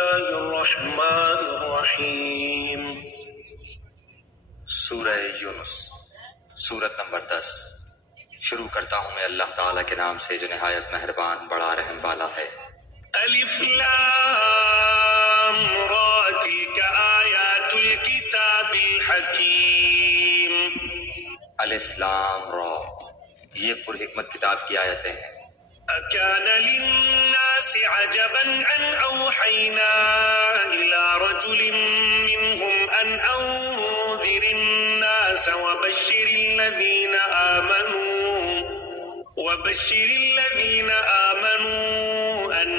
الله الرحمن الرحیم۔ سورہ یونس، سورت نمبر 10۔ شروع کرتا ہوں میں اللہ تعالیٰ کے نام سے جو نہایت مہربان بڑا رحم والا ہے۔ الف لام را تلک آیات الکتاب الحکیم۔ الف لام را، یہ پرحکمت کتاب کی آیتیں ہیں۔ اکان للناس عجبا ان اوحینا الى رجل منهم ان انذر الناس وبشر الذین آمنوا ان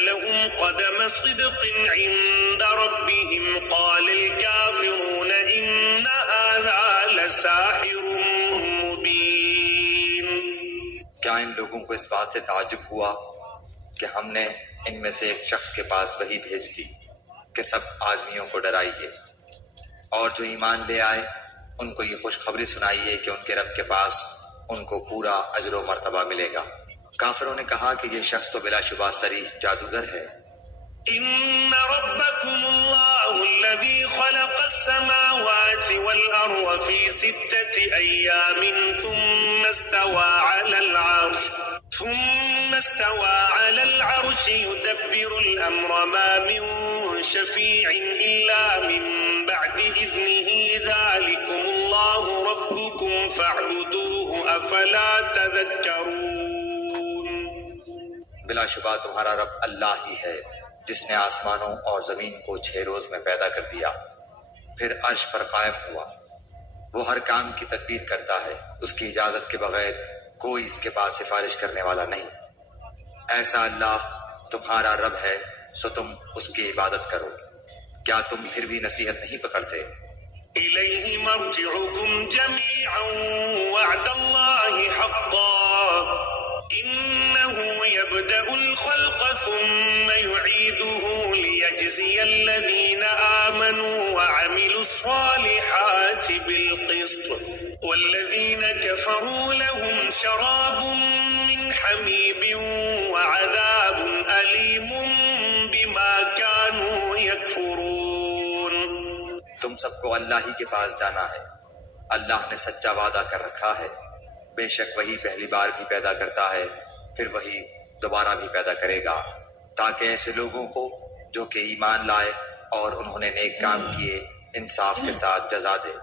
لهم قدم صدق عند ربهم قال الكافرون ان هذا لساحر مبین۔ کیا ان لوگوں کو اس بات سے تعجب ہوا کہ ہم نے ان میں سے ایک شخص کے پاس وحی بھیج دی کہ سب آدمیوں کو ڈرائیے، اور جو ایمان لے آئے ان کو یہ خوشخبری سنائیے کہ ان کے رب کے پاس ان کو پورا اجر و مرتبہ ملے گا۔ کافروں نے کہا کہ یہ شخص تو بلا شبہ صریح جادوگر ہے۔ ان ربکم اللہ الذی خلق السماوات والارض فی 6 ایام ثم استوى على العرش يدبر الامر ما من شفیع الا من بعد اذنه ذلكم اللہ ربکم فاعبدوه افلا تذکرون۔ بلا شبہ تمہارا رب اللہ ہی ہے جس نے آسمانوں اور زمین کو 6 روز میں پیدا کر دیا، پھر عرش پر قائم ہوا۔ وہ ہر کام کی تدبیر کرتا ہے، اس کی اجازت کے بغیر کوئی اس کے پاس سفارش کرنے والا نہیں۔ ایسا اللہ تمہارا رب ہے، سو تم اس کی عبادت کرو۔ کیا تم پھر بھی نصیحت نہیں پکڑتے؟ الیہ مرجعکم جمیعا وعد اللہ حقا انه يبدأ الخلق ثم يعيده ليجزي الذين آمنوا وعملوا الصالحات بالقسط والذين كفروا لهم شراب من حميم وعذاب أليم بما كانوا يكفرون۔ تم سب کو اللہ ہی کے پاس جانا ہے۔ اللہ نے سچا وعدہ کر رکھا ہے، بے شک وہی پہلی بار بھی پیدا کرتا ہے، پھر وہی دوبارہ بھی پیدا کرے گا، تاکہ ایسے لوگوں کو جو کہ ایمان لائے اور انہوں نے نیک کام کیے انصاف کے ساتھ جزا دے،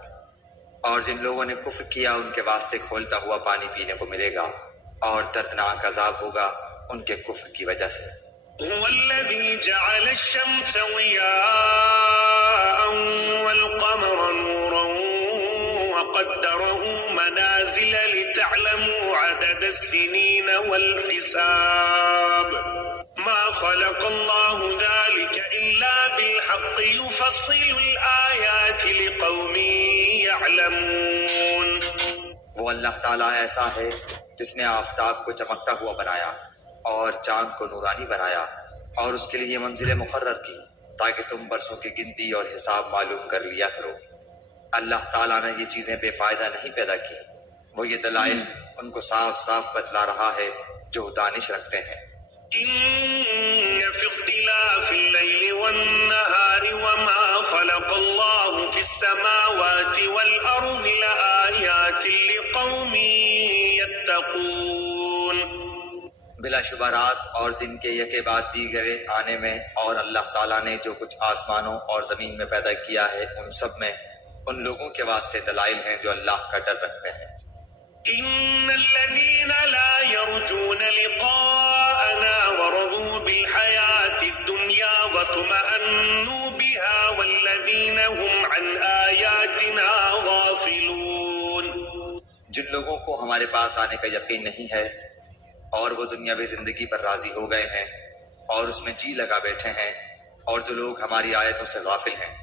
اور جن لوگوں نے کفر کیا ان کے واسطے کھولتا ہوا پانی پینے کو ملے گا، اور دردناک عذاب ہوگا ان کے کفر کی وجہ سے۔ هو الذي جعل الشمس ضياء والقمر نورا وقدره منازل لتعلموا عدد السنين والحساب ما خلق الله ذلك إلا بالحق يفصل الآيات لقوم يعلمون۔ وہ اللہ تعالیٰ ایسا ہے جس نے آفتاب کو چمکتا ہوا بنایا اور چاند کو نورانی بنایا، اور اس کے لیے منزلیں مقرر کی تاکہ تم برسوں کی گنتی اور حساب معلوم کر لیا کرو۔ اللہ تعالیٰ نے یہ چیزیں بے فائدہ نہیں پیدا کی، وہ یہ دلائل ان کو صاف صاف بتلا رہا ہے جو دانش رکھتے ہیں۔ ان فی اختلاف اللیل والنہار وما خلق اللہ فی السماوات والارض لآیات لقوم یتقون۔ بلا شبہ رات اور دن کے یکے بعد دیگرے آنے میں اور اللہ تعالیٰ نے جو کچھ آسمانوں اور زمین میں پیدا کیا ہے ان سب میں ان لوگوں کے واسطے دلائل ہیں جو اللہ کا ڈر رکھتے ہیں۔ ان الذين لا يرجون لقاءنا ورضوا بالحياة الدنيا واطمأنوا بها والذين هم عن آياتنا غافلون۔ جن لوگوں کو ہمارے پاس آنے کا یقین نہیں ہے اور وہ دنیاوی زندگی پر راضی ہو گئے ہیں اور اس میں جی لگا بیٹھے ہیں، اور جو لوگ ہماری آیتوں سے غافل ہیں،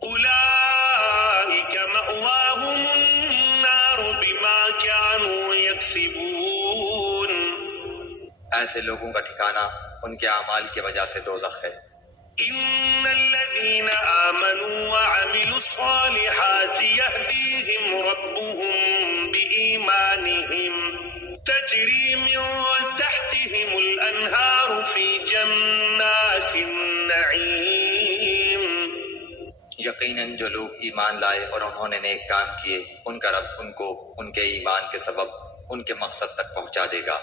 اولئک مأواہم النار بما كانوا یکسبون۔ ایسے لوگوں کا ٹھکانہ ان کے اعمال کی وجہ سے دوزخ ہے۔ ان الذين آمنوا وعملوا الصالحات يهديهم ربهم بإيمانهم تجري من تحتهم الأنهار في جنات النعيم النعيم یقیناً جو لوگ ایمان لائے اور انہوں نے نیک کام کیے ان کا رب ان کو ان کے ایمان کے سبب ان کے مقصد تک پہنچا دے گا،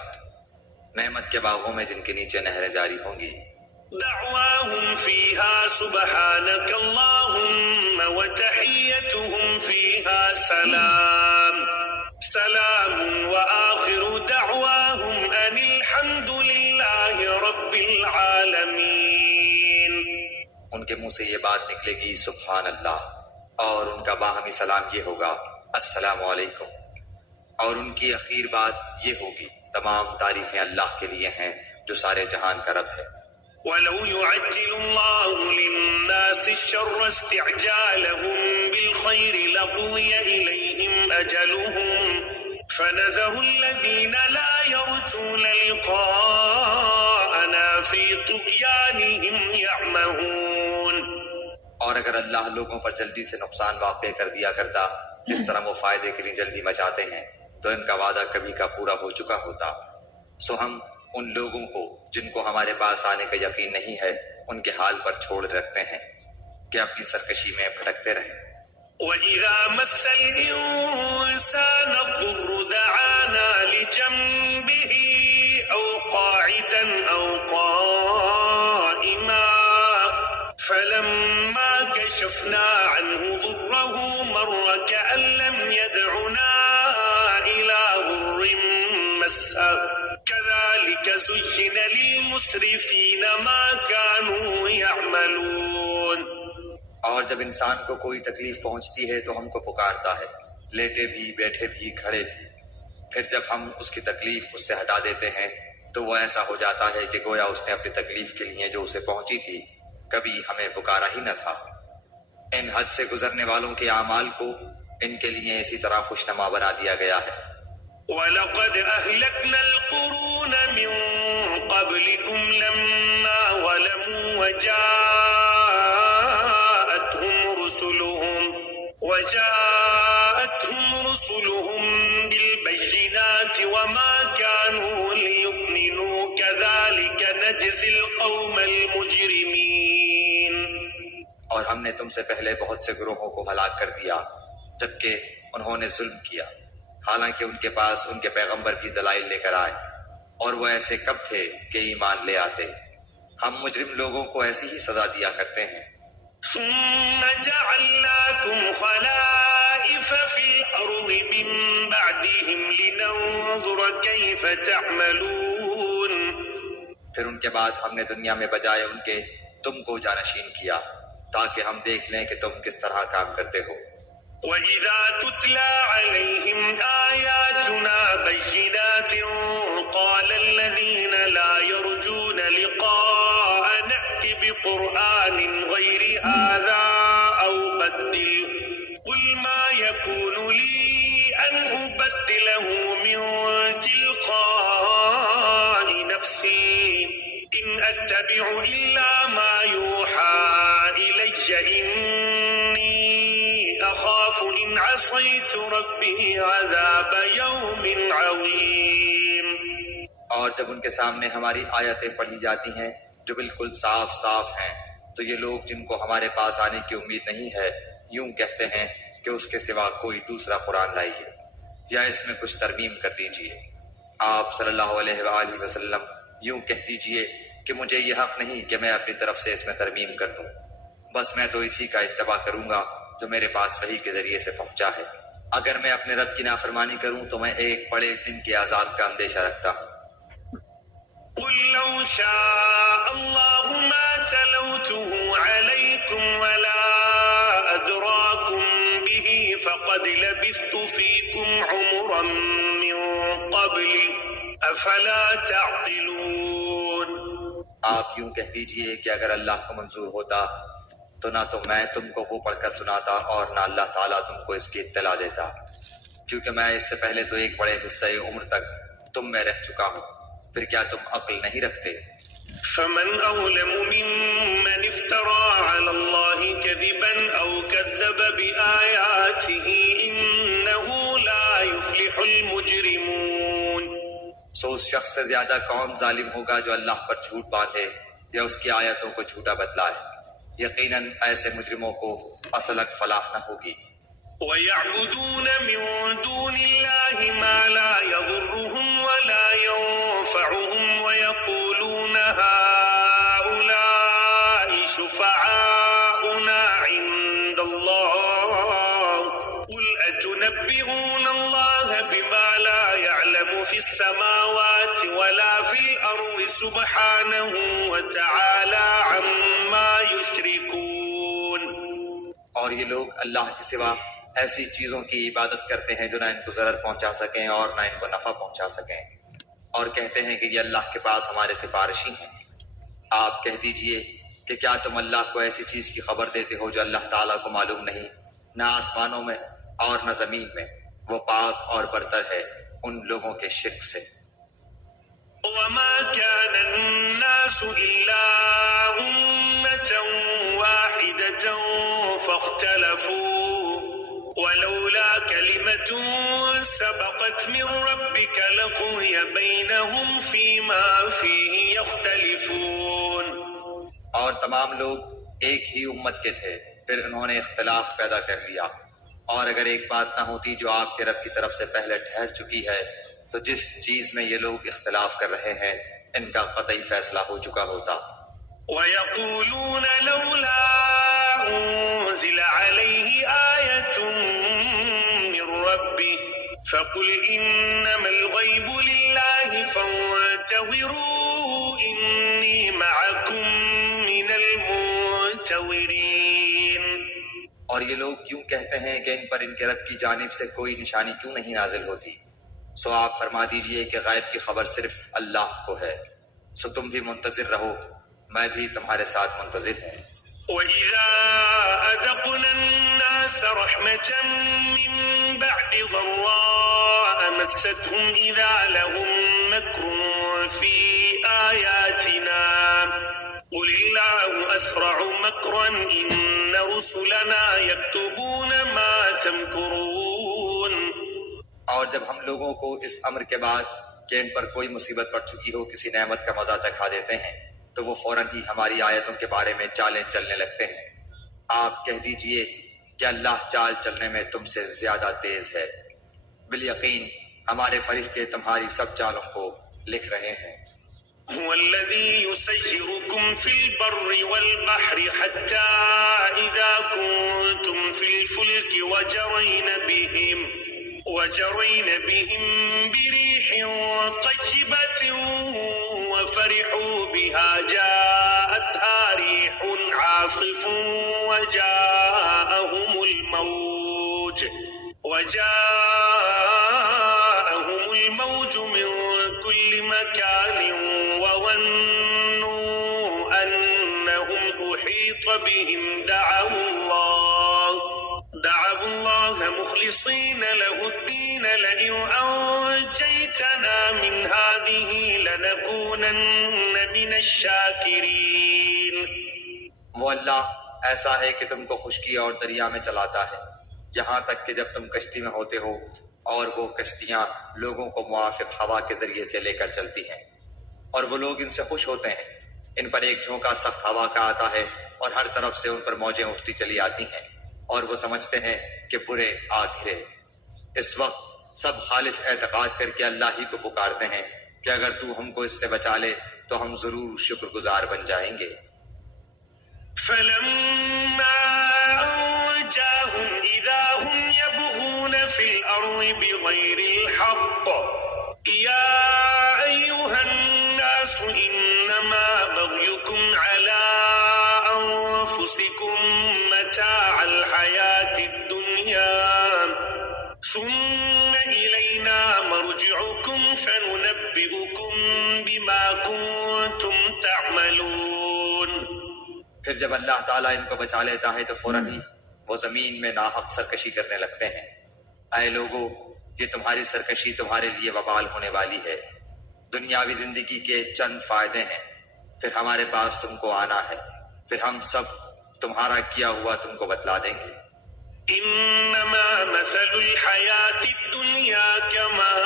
نعمت کے باغوں میں جن کے نیچے نہریں جاری ہوں گی۔ دعواهم فيها سبحانك اللهم وتحيتهم فيها سلام سلام وآخر دعواهم أن الحمد لله رب العالمين۔ ان کے منہ سے یہ بات نکلے گی سبحان اللہ، اور ان کا باہمی سلام یہ ہوگا السلام علیکم، اور ان کی اخیر بات یہ ہوگی تمام تعریفیں اللہ کے لیے ہیں جو سارے جہان کا رب ہے۔ وَلَوْ يُعَجِّلُ اللَّهُ لِلنَّاسِ الشَّرَّ اسْتِعْجَالَهُم بِالْخَيْرِ لَقُضِيَ إِلَيْهِمْ أَجَلُهُمْ فَنَذَرُ الَّذِينَ لَا يَرْجُونَ لِقَاءَنَا فِي طُغْيَانِهِمْ يَعْمَهُونَ۔ اور اگر اللہ لوگوں پر جلدی سے نقصان واقع کر دیا کرتا جس طرح وہ فائدے کے لیے جلدی مچاتے ہیں تو ان کا وعدہ کبھی کا پورا ہو چکا ہوتا، سو ہم ان لوگوں کو جن کو ہمارے پاس آنے کا یقین نہیں ہے ان کے حال پر چھوڑ رکھتے ہیں کہ اپنی سرکشی میں بھٹکتے رہیں۔ وَإِذَا مَسَّ الْإِنسَانَ الضُّرُّ دَعَانَا لِجَنبِهِ أَوْ قَاعِدًا أَوْ قَائِمًا فَلَمَّا كَشَفْنَا عَنْهُ ضُرَّهُ مَرَّ كَأَن لَّمْ يَدْعُنَا إِلَىٰ ضُرٍّ مَّسَّهُ كَذَلِكَ زُيِّنَ لِلْمُسْرِفِينَ مَا كَانُوا يَعْمَلُونَ۔ اور جب انسان کو کوئی تکلیف پہنچتی ہے تو ہم کو پکارتا ہے، لیٹے بھی، بیٹھے بھی، کھڑے بھی، پھر جب ہم اس کی تکلیف اس سے ہٹا دیتے ہیں تو وہ ایسا ہو جاتا ہے کہ گویا اس نے اپنی تکلیف کے لیے جو اسے پہنچی تھی کبھی ہمیں پکارا ہی نہ تھا۔ ان حد سے گزرنے والوں کے اعمال کو ان کے لیے اسی طرح خوشنما بنا دیا گیا ہے۔ وَلَقَدْ أَهْلَكْنَا الْقُرُونَ مِن قَبْلِكُمْ لَمَّا ظَلَمُوا وَجَاءَتْهُمْ رُسُلُهُم بِالْبَيِّنَاتِ وَمَا كَانُوا لِيُؤْمِنُوا كَذَلِكَ نَجْزِي الْقَوْمَ الْمُجْرِمِينَ۔ اور ہم نے تم سے پہلے بہت سے گروہوں کو ہلاک کر دیا جبکہ انہوں نے ظلم کیا، حالانکہ ان کے پاس ان کے پیغمبر بھی دلائل لے کر آئے، اور وہ ایسے کب تھے کہ ایمان لے آتے۔ ہم مجرم لوگوں کو ایسی ہی سزا دیا کرتے ہیں۔ ثُمَّ جَعَلْنَاكُمْ خَلَائِفَ فِي الْأَرْضِ مِن بَعْدِهِمْ لِنَنظُرَ كَيْفَ تَعْمَلُونَ۔ پھر ان کے بعد ہم نے دنیا میں بجائے ان کے تم کو جانشین کیا تاکہ ہم دیکھ لیں کہ تم کس طرح کام کرتے ہو۔ وَإِذَا تُتْلَى عَلَيْهِمْ آيَاتُنَا بَيِّنَاتٍ قَالَ الَّذِينَ لَا يَرْجُونَ لِقَاءَ نَأْتِ بِقُرْآنٍ غَيْرِ هَٰذَا أَوْ بَدِّلْهُ قُلْ مَا يَكُونُ لِي أَنْ أُبَدِّلَهُ مِن تِلْقَاءِ نَفْسِي إِنْ أَتَّبِعُ إِلَّا مَا يُوحَىٰ إِلَيَّ إِنِّي أَخَافُ إِنْ عَصَيْتُ رَبِّي عَذَابَ يَوْمٍ عَظِيمٍ۔ اور جب ان کے سامنے ہماری آیتیں پڑھی جاتی ہیں جو بالکل صاف صاف ہیں تو یہ لوگ جن کو ہمارے پاس آنے کی امید نہیں ہے یوں کہتے ہیں کہ اس کے سوا کوئی دوسرا قرآن لائیے یا اس میں کچھ ترمیم کر دیجئے۔ آپ صلی اللہ علیہ وآلہ وسلم یوں کہہ دیجئے کہ مجھے یہ حق نہیں کہ میں اپنی طرف سے اس میں ترمیم کر دوں، بس میں تو اسی کا اتباع کروں گا جو میرے پاس وحی کے ذریعے سے پہنچا ہے۔ اگر میں اپنے رب کی نافرمانی کروں تو میں ایک بڑے دن کے عذاب کا اندیشہ رکھتا ہوں۔ قُل لَّوْ شَاءَ اللَّهُ مَا تَلَوْتُهُ عَلَيْكُمْ وَلَا أَدْرَاكُم بِهِ فَقَدْ لَبِثْتُ فِيكُمْ عُمُرًا مِّن قَبْلِهِ أَفَلَا تَعْقِلُونَ۔ آپ یوں کہہ دیجئے کہ اگر اللہ کو منظور ہوتا تو نہ تو میں تم کو وہ پڑھ کر سناتا اور نہ اللہ تعالیٰ تم کو اس کی اطلاع دیتا، کیونکہ میں اس سے پہلے تو ایک بڑے حصہ عمر تک تم میں رہ چکا ہوں، پھر کیا تم عقل نہیں رکھتے؟ فَمَنْ أَظْلَمُ مِمَّنِ افْتَرَىٰ عَلَى اللَّهِ كَذِبًا أَوْ كَذَّبَ بِآيَاتِهِ إِنَّهُ لَا يُفْلِحُ الْمُجْرِمُونَ۔ سو اس شخص سے زیادہ کون ظالم ہوگا جو اللہ پر جھوٹ باندھے یا اس کی آیتوں کو جھوٹا بتلائے۔ یقیناً ایسے مجرموں کو اصلاً فلاح نہ ہوگی۔ ويعبدون من دون الله ما لا يضرهم ولا ينفعهم ويقولون هؤلاء شفعاؤنا عند الله قل أتنبئون الله بما لا يعلم في السماوات ولا في الأرض سبحانه وتعالى عما يشركون۔ اور یہ لوگ اللہ کے سوا ایسی چیزوں کی عبادت کرتے ہیں جو نہ ان کو ضرر پہنچا سکیں اور نہ ان کو نفع پہنچا سکیں، اور کہتے ہیں کہ یہ اللہ کے پاس ہمارے سفارشی ہیں۔ آپ کہہ دیجئے کہ کیا تم اللہ کو ایسی چیز کی خبر دیتے ہو جو اللہ تعالیٰ کو معلوم نہیں، نہ آسمانوں میں اور نہ زمین میں؟ وہ پاک اور برتر ہے ان لوگوں کے شرک سے۔ وما كان الناس إلا أمة واحدة فاختلفوا ولولا كلمة سبقت من ربك لقضي بينهم فيما فيه يختلفون۔ اور تمام لوگ ایک ہی امت کے تھے، پھر انہوں نے اختلاف پیدا کر لیا، اور اگر ایک بات نہ ہوتی جو آپ کے رب کی طرف سے پہلے ٹھہر چکی ہے تو جس چیز میں یہ لوگ اختلاف کر رہے ہیں ان کا قطعی فیصلہ ہو چکا ہوتا۔ وَيَقُولُونَ لَوْلَا أُنزِلَ عَلَيْهِ آيَةٌ مِّن رَّبِّهِ فَقُلْ إِنَّمَا الْغَيْبُ لِلَّهِ فَانتَظِرُوا إِنِّي مَعَكُم مِّنَ الْمُنتَظِرِينَ۔ اور یہ لوگ کیوں کہتے ہیں کہ ان پر ان کے رب کی جانب سے کوئی نشانی کیوں نہیں نازل ہوتی؟ سو آپ فرما دیجئے کہ غیب کی خبر صرف اللہ کو ہے، سو تم بھی منتظر رہو، میں بھی تمہارے ساتھ منتظر ہوں۔ وَإِذَا أَذَقْنَا النَّاسَ رَحْمَةً مِّن بَعْدِ ضَرَّاءَ مَسَّتْهُمْ إِذَا لَهُم مَّكْرٌ فِي آيَاتِنَا قُلِ اللَّهُ أَسْرَعُ مَكْرًا إِنَّ رُسُلَنَا يَكْتُبُونَ مَا تَمْكُرُونَ۔ اور جب ہم لوگوں کو اس امر کے بعد کہ ان پر کوئی مصیبت پڑ چکی ہو کسی نعمت کا مزہ چکھا دیتے ہیں تو وہ فوراً ہی ہماری آیتوں کے بارے میں چالیں چلنے لگتے ہیں۔ آپ کہہ دیجئے کہ اللہ چال چلنے میں تم سے زیادہ تیز ہے، بالیقین ہمارے فرشتے تمہاری سب چالوں کو لکھ رہے ہیں۔ هو الذي يسيركم في البر والبحر حتى إذا كنتم في الفلك وجرين بهم بريح طيبة وفرحوا بها جاءتها ريح عاصف وجاءهم الموج من كل مكان وظنوا أنهم أحيط بهم دعوا الله مخلصين له الدين لئن أنجيتنا من هذه لنكونن من الشاكرين۔ وہ اللہ ایسا ہے کہ تم کو خشکی اور دریا میں چلاتا ہے، یہاں تک کہ جب تم کشتی میں ہوتے ہو اور وہ کشتیاں لوگوں کو موافق ہوا کے ذریعے سے لے کر چلتی ہیں، اور وہ لوگ ان سے خوش ہوتے ہیں۔ ان پر ایک جھونکا سخت ہوا کا آتا ہے اور ہر طرف سے ان پر موجیں اٹھتی چلی آتی ہیں، اور وہ سمجھتے ہیں کہ برے آ گھرے۔ اس وقت سب خالص اعتقاد کر کے اللہ ہی کو پکارتے ہیں کہ اگر تو ہم کو اس سے بچا لے تو ہم ضرور شکر گزار بن جائیں گے۔ فَلَمَّا أَنجَاهُمْ إِذَا هُمْ يَبْغُونَ فِي الْأَرْضِ بِغَيْرِ الْحَقِّ يَا أَيُّهَا النَّاسُ إِنَّمَا بَغْيُكُمْ عَلَىٰ أَنفُسِكُم مَّتَاعَ الْحَيَاةِ الدُّنْيَا ثُمَّ إِلَيْنَا مَرْجِعُكُمْ فَنُنَبِّئُكُم بِمَا كُنتُمْ تَعْمَلُونَ۔ پھر جب اللہ تعالیٰ ان کو بچا لیتا ہے تو فوراً ہی وہ زمین میں ناحق سرکشی کرنے لگتے ہیں۔ اے لوگو، یہ تمہاری سرکشی تمہارے لیے وبال ہونے والی ہے۔ دنیاوی زندگی کے چند فائدے ہیں، پھر ہمارے پاس تم کو آنا ہے، پھر ہم سب تمہارا کیا ہوا تم کو بتلا دیں گے۔ انما مثل الحیات الدنیا کماء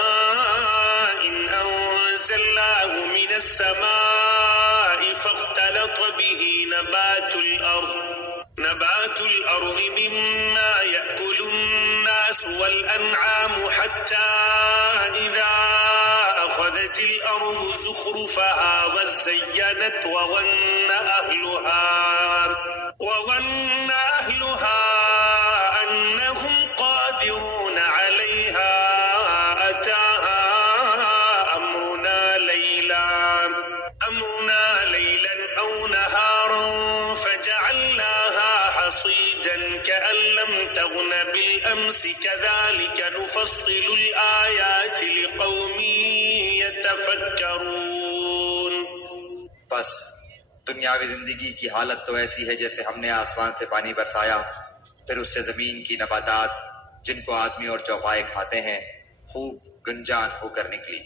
انزلناه من السماء فاختلط به نبات الأرض مما يأكل الناس والأنعام حتى إذا أخذت الأرض زخرفها وزينت وظن أهلها أنهم قادرون عليها أتاها أمرنا ليلا أو نهارا فجعلناها حصيدا كأن لم تغن بالأمس كذلك نفصل الآيات لقوم يتفكرون. بس دنیاوی زندگی کی حالت تو ایسی ہے جیسے ہم نے آسمان سے پانی برسایا، پھر اس سے زمین کی نباتات جن کو آدمی اور چوپائے کھاتے ہیں خوب گنجان ہو کر نکلی،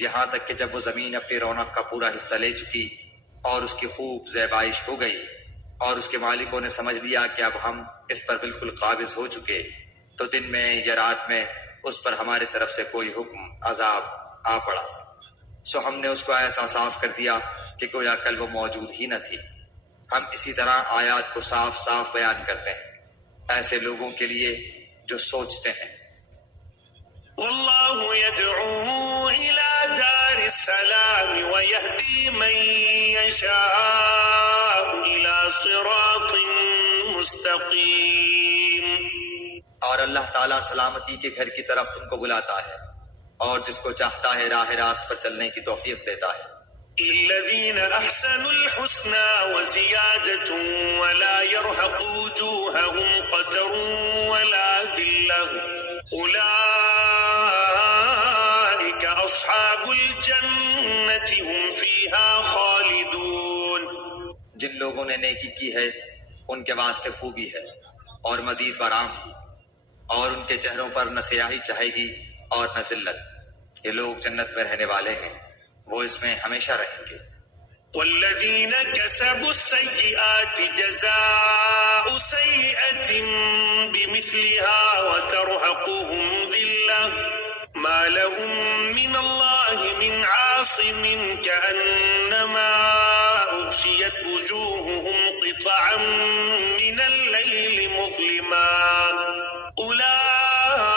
یہاں تک کہ جب وہ زمین اپنی رونق کا پورا حصہ لے چکی اور اس کی خوب زیبائش ہو گئی اور اس کے مالکوں نے سمجھ لیا کہ اب ہم اس پر بالکل قابض ہو چکے، تو دن میں یا رات میں اس پر ہماری طرف سے کوئی حکم عذاب آ پڑا، سو ہم نے اس کو ایسا صاف کر دیا کہ گویا کل وہ موجود ہی نہ تھی۔ ہم اسی طرح آیات کو صاف صاف بیان کرتے ہیں ایسے لوگوں کے لیے جو سوچتے ہیں۔ واللہ يدعو إلى دار السلام ويهدي من يشاء إلى صراط مستقیم۔ اور اللہ تعالیٰ سلامتی کے گھر کی طرف تم کو بلاتا ہے اور جس کو چاہتا ہے راہ راست پر چلنے کی توفیق دیتا ہے۔ للذین احسنوا الحسنى وزیادة ولا يرهق وجوههم قتر ولا ذلة أولئك أصحاب الجنة هم فيها خالدون۔ جن لوگوں نے نیکی کی ہے ان کے واسطے خوبی ہے اور مزید برآم بھی، اور ان کے چہروں پر نہ سیاہی چاہے گی اور نہ ذلت، یہ لوگ جنت میں رہنے والے ہیں، وہ اس میں ہمیشہ رہیں گے۔ والذین کسبوا السیئات جزاء سیئة بمثلها وترهقهم ذلة ما لهم من الله من عاصم كأنما أغشيت وجوههم قطعا من الليل مظلما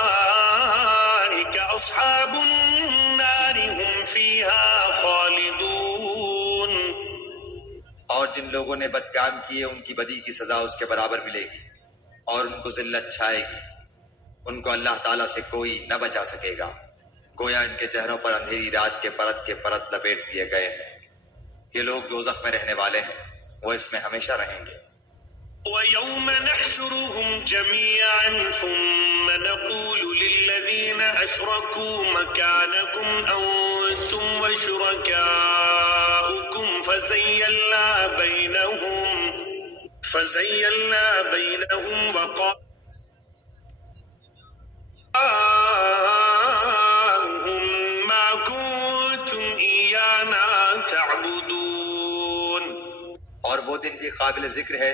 أولئك أصحاب النار هم فيها خالدون۔ اور جن لوگوں نے بد کام کیے ان کی بدی کی سزا اس کے برابر ملے گی اور ان کو ذلت چھائے گی، ان کو اللہ تعالیٰ سے کوئی نہ بچا سکے گا، گویا ان کے چہروں پر اندھیری رات کے پرت لپیٹ دیے گئے ہیں، یہ لوگ دوزخ میں رہنے والے ہیں، وہ اس میں ہمیشہ رہیں گے۔ وَيَوْمَ نَحْشُرُهُمْ جَمِيعًا ثُمَّ نَقُولُ لِلَّذِينَ أَشْرَكُوا مَكَانَكُمْ أَنْتُمْ وَشُرَكَاؤُكُمْ فَزَيَّلْنَا بَيْنَهُمْ وَقَالُوا مَا كُنْتُمْ إِيَّانَا تَعْبُدُونَ۔ اور وہ دن بھی قابل ذکر ہے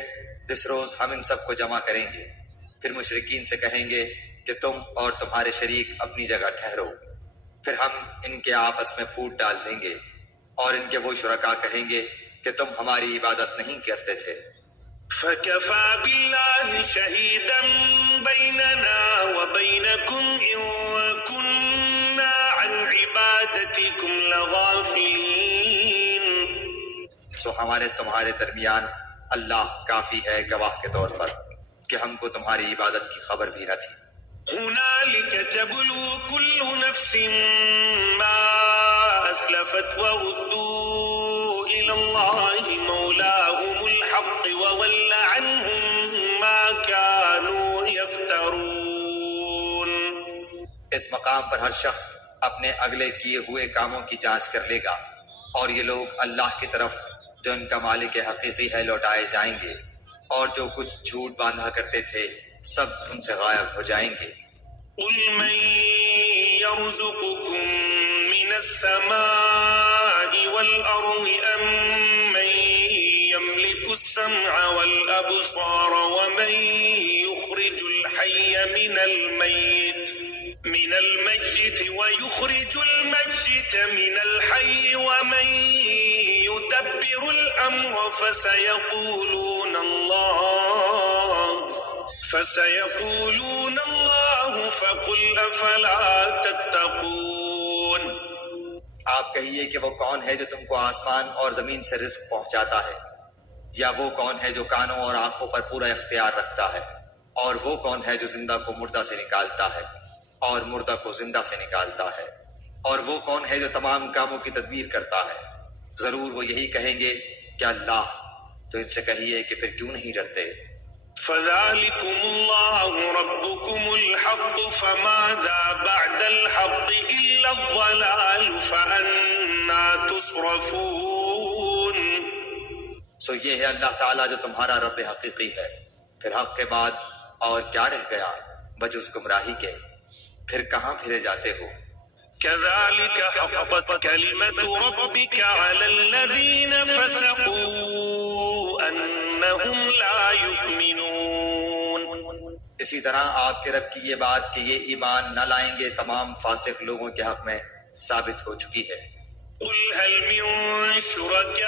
جس روز ہم ان سب کو جمع کریں گے، پھر مشرکین سے کہیں گے کہ تم اور تمہارے شریک اپنی جگہ ٹھہرو، پھر ہم ان کے آپس میں پھوٹ ڈال دیں گے، اور ان کے وہ شرکا کہیں گے کہ تم ہماری عبادت نہیں کرتے تھے۔ فَكَفَى بِاللَّهِ شَهِيدًا بَيْنَنَا وَبَيْنَكُمْ إِن كُنَّا عَنْ عِبَادَتِكُمْ لَغَافِلِينَ۔ سو ہمارے تمہارے درمیان اللہ کافی ہے گواہ کے طور پر کہ ہم کو تمہاری عبادت کی خبر بھی نہ تھی۔ هُنَالِكَ تَبْلُو كُلُّ نَفْسٍ مَا أَسْلَفَتْ وَرُدُّوا إِلَى اللَّهِ مَوْلَاهُمُ الْحَقِّ وَضَلَّ عَنْهُمْ مَا كَانُوا يَفْتَرُونَ۔ اس مقام پر ہر شخص اپنے اگلے کیے ہوئے کاموں کی جانچ کر لے گا، اور یہ لوگ اللہ کی طرف جو ان کا مالک حقیقی ہے لوٹائے جائیں گے، اور جو کچھ جھوٹ باندھا کرتے تھے سب ان سے غائب ہو جائیں گے۔ قُلْ مَن يَرْزُقُكُم مِّنَ السَّمَاءِ وَالْأَرْضِ أَمَّن يَمْلِكُ السَّمْعَ وَالْأَبْصَارَ وَمَن يُخْرِجُ الْحَيَّ مِنَ الْمَيِّتِ وَيُخْرِجُ الْمَيِّتَ مِنَ الْحَيِّ وَمَن يدبر الأمر فسيقولون الله فقل أفلا تتقون. آپ کہیے کہ وہ کون ہے جو تم کو آسمان اور زمین سے رزق پہنچاتا ہے، یا وہ کون ہے جو کانوں اور آنکھوں پر پورا اختیار رکھتا ہے، اور وہ کون ہے جو زندہ کو مردہ سے نکالتا ہے اور مردہ کو زندہ سے نکالتا ہے، اور وہ کون ہے جو تمام کاموں کی تدبیر کرتا ہے. ضرور وہ یہی کہیں گے کہ اللہ. تو ان سے کہیے کہ پھر کیوں نہیں ڈرتے؟ فذلكم الله ربكم الحق فماذا بعد الحق إلا الضلال فأنا تصرفون. سو یہ ہے اللہ تعالیٰ جو تمہارا رب حقیقی ہے، پھر حق کے بعد اور کیا رہ گیا بجز گمراہی کے، پھر کہاں پھرے جاتے ہو؟ كذلك حقت كلمة ربك على الذين فسقوا أنهم لا يؤمنون. اسی طرح آپ کے رب کی یہ بات کہ یہ ایمان نہ لائیں گے تمام فاسق لوگوں کے حق میں ثابت ہو چکی ہے. قل هل من شركائكم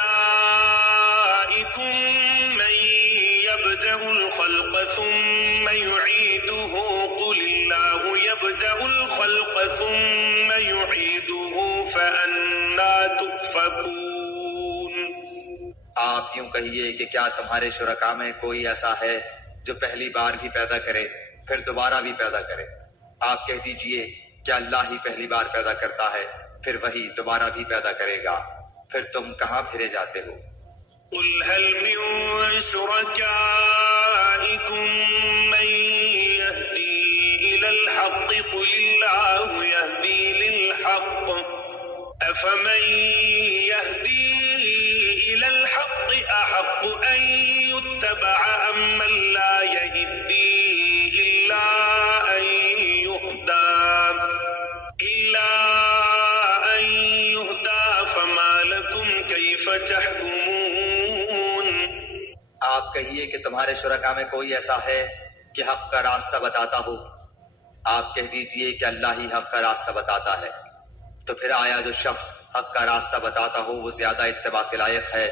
من يبدأ الخلق ثم يعيده قل الله يبدأ الخلق ثم يعيده فأنا تؤفكون. آپ یوں کہیے کہ کیا تمہارے شرکاء میں کوئی ایسا ہے جو پہلی بار بھی پیدا کرے پھر دوبارہ بھی پیدا کرے؟ آپ کہہ دیجئے کہ اللہ ہی پہلی بار پیدا کرتا ہے پھر وہی دوبارہ بھی پیدا کرے گا، پھر تم کہاں پھرے جاتے ہو؟ قل هل من شركائكم من يهدي إلى الحق قل الله يهدي للحق أفمن يهدي إلى الحق أحق أن يتبع أم من لا يهدي إلا أن يهدى فما لكم كيف تحكمون. آپ کہیے کہ تمہارے شرکاء میں کوئی ایسا ہے کہ حق کا راستہ بتاتا ہو؟ آپ کہہ دیجئے کہ اللہ ہی حق کا راستہ بتاتا ہے. تو پھر آیا جو شخص حق کا راستہ بتاتا ہو وہ زیادہ اتباع کے لائق ہے،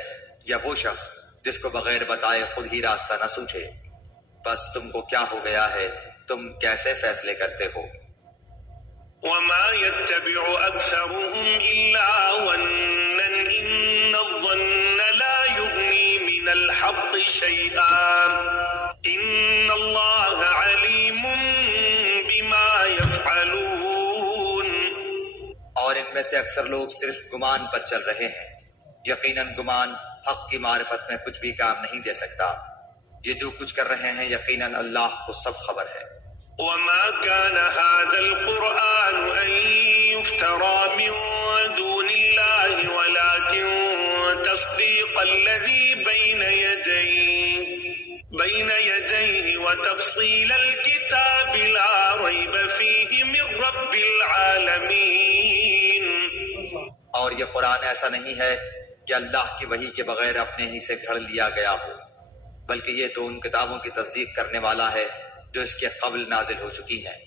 یا وہ شخص جس کو بغیر بتائے خود ہی راستہ نہ سوچے؟ بس تم کو کیا ہو گیا ہے، تم کیسے فیصلے کرتے ہو؟ وما يتبع أكثرهم إلا ظنا إن الظن لا يغني من الحق شيئا إن الله عليم بما يفعلون. اور ان میں سے اکثر لوگ صرف گمان پر چل رہے ہیں. یقیناً گمان حق کی معرفت میں کچھ بھی کام نہیں دے سکتا. یہ جو کچھ کر رہے ہیں یقیناً اللہ کو سب خبر ہے. وما كان هذا القرآن أن يفترى من دون الله ولكن تصديق الذي بين يديه وتفصيل الكتاب لا ريب فيه من رب العالمين. اور یہ قرآن ایسا نہیں ہے کہ اللہ کی وحی کے بغیر اپنے ہی سے گھڑ لیا گیا ہو، بلکہ یہ تو ان کتابوں کی تصدیق کرنے والا ہے جو اس کے قبل نازل ہو چکی ہیں،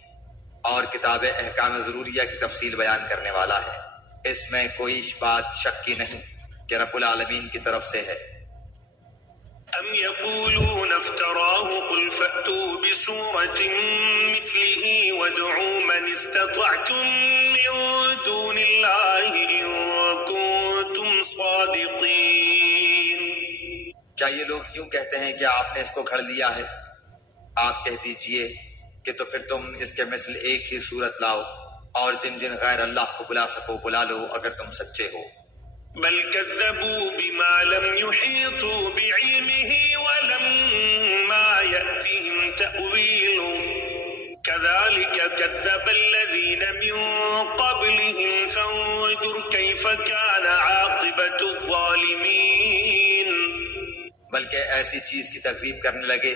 اور کتاب احکام ضروریہ کی تفصیل بیان کرنے والا ہے. اس میں کوئی بات شک کی نہیں کہ رب العالمین کی طرف سے ہے. أم يقولون افتراه قل فأتوا بسورة مثله وادعوا من استطعتم من دون الله إن كنتم صادقين. کیا یہ لوگ یوں کہتے ہیں کہ آپ نے اس کو گھڑ لیا ہے؟ آپ کہہ دیجئے کہ تو پھر تم اس کے مثل ایک ہی صورت لاؤ، اور جن جن غیر اللہ کو بلا سکو بلا لو اگر تم سچے ہو. بل كذبوا بما لم يحيطوا بعلمه ولما يأتهم تأويله كذلك كذب الذين من قبلهم فانظر كيف كان عاقبة الظالمين. بلکہ ایسی چیز کی تکذیب کرنے لگے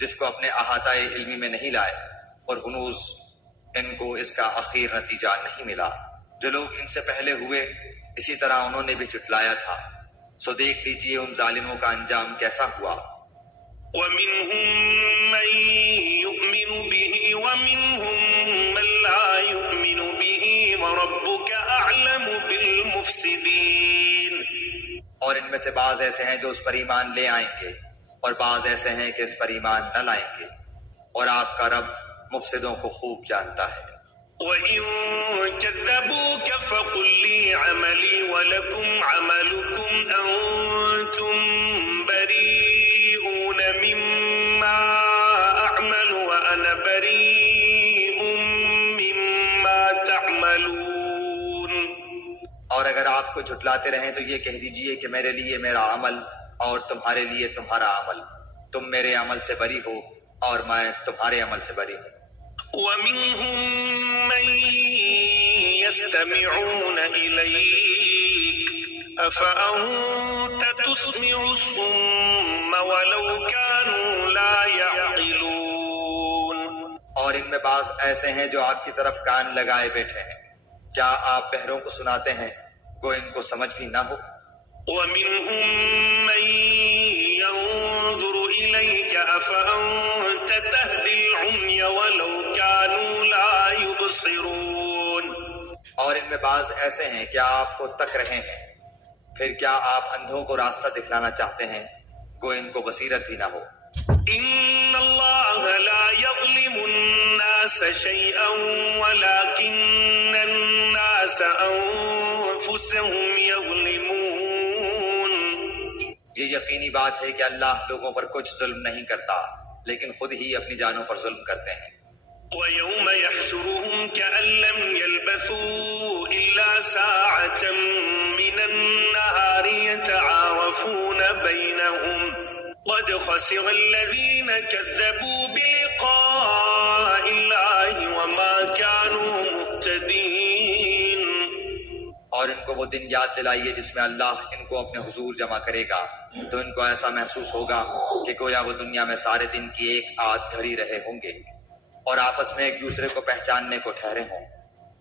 جس کو اپنے احاطۂ علمی میں نہیں لائے، اور ہنوز ان کو اس کا اخیر نتیجہ نہیں ملا. جو لوگ ان سے پہلے ہوئے اسی طرح انہوں نے بھی جھٹلایا تھا، سو دیکھ لیجئے ان ظالموں کا انجام کیسا ہوا. ومنهم من يؤمن به ومنهم من لا يؤمن به وربك أعلم بالمفسدين. اور ان میں سے بعض ایسے ہیں جو اس پر ایمان لے آئیں گے اور بعض ایسے ہیں کہ اس پر ایمان نہ لائیں گے، اور آپ کا رب مفسدوں کو خوب جانتا ہے۔ وَإِن كَذَّبُوكَ فَقُل لِّي عَمَلِي وَلَكُمْ عَمَلُكُمْ أَنتُم بَرِيئُونَ مِمَّا أَعْمَلُ وَأَنَا بَرِيءٌ مِّمَّا تَعْمَلُونَ۔ اور اگر آپ کو جھٹلاتے رہیں تو یہ کہہ دیجئے کہ میرے لیے میرا عمل اور تمہارے لیے تمہارا عمل، تم میرے عمل سے بری ہو اور میں تمہارے عمل سے بری ہوں۔ وَمِنْهُمْ مَنْ يَسْتَمِعُونَ إِلَيْكَ أَفَأَنْتَ تُسْمِعُ الصُّمَّ وَلَوْ كَانُوا لَا يَعْقِلُونَ۔ اور ان میں بعض ایسے ہیں جو آپ کی طرف کان لگائے بیٹھے ہیں، کیا آپ بہروں کو سناتے ہیں کوئی ان کو سمجھ بھی نہ ہو؟ وَمِنْهُمْ مَنْ يَنْظُرُ إِلَيْكَ أَفَأَنْتَ تَهْدِي الْعُمْيَ وَلَوْ كَانُوا لَا يُبْصِرُونَ۔ اور ان میں بعض ایسے ہیں کیا آپ کو تک رہے ہیں، پھر کیا آپ اندھوں کو راستہ دکھلانا چاہتے ہیں کوئی ان کو بصیرت بھی نہ ہو؟ إِنَّ اللَّهَ لَا يَظْلِمُ النَّاسَ شَيْئًا وَلَكِنَّ النَّاسَ أَنفُسَهُمْ يَظْلِمُونَ۔ یہ یقینی بات ہے کہ اللہ لوگوں پر کچھ ظلم نہیں کرتا، لیکن خود ہی اپنی جانوں پر ظلم کرتے ہیں۔ وَيَوْمَ يَحْشُرُهُمْ كَأَن لَّمْ يَلْبَثُوا إِلَّا سَاعَةً مِّنَ النَّهَارِ يَتَعَارَفُونَ بَيْنَهُمْ قَدْ خَسِرَ الَّذِينَ كَذَّبُوا بِلِقَاءِ اللَّهِ وَمَا كَانُوا مُهْتَدِينَ۔ اور ان کو وہ دن یاد دلائیے جس میں اللہ ان کو اپنے حضور جمع کرے گا، تو ان کو ایسا محسوس ہوگا کہ گویا وہ دنیا میں سارے دن کی ایک آدھ گھڑی رہے ہوں گے اور آپس میں ایک دوسرے کو پہچاننے کو ٹھہرے ہوں۔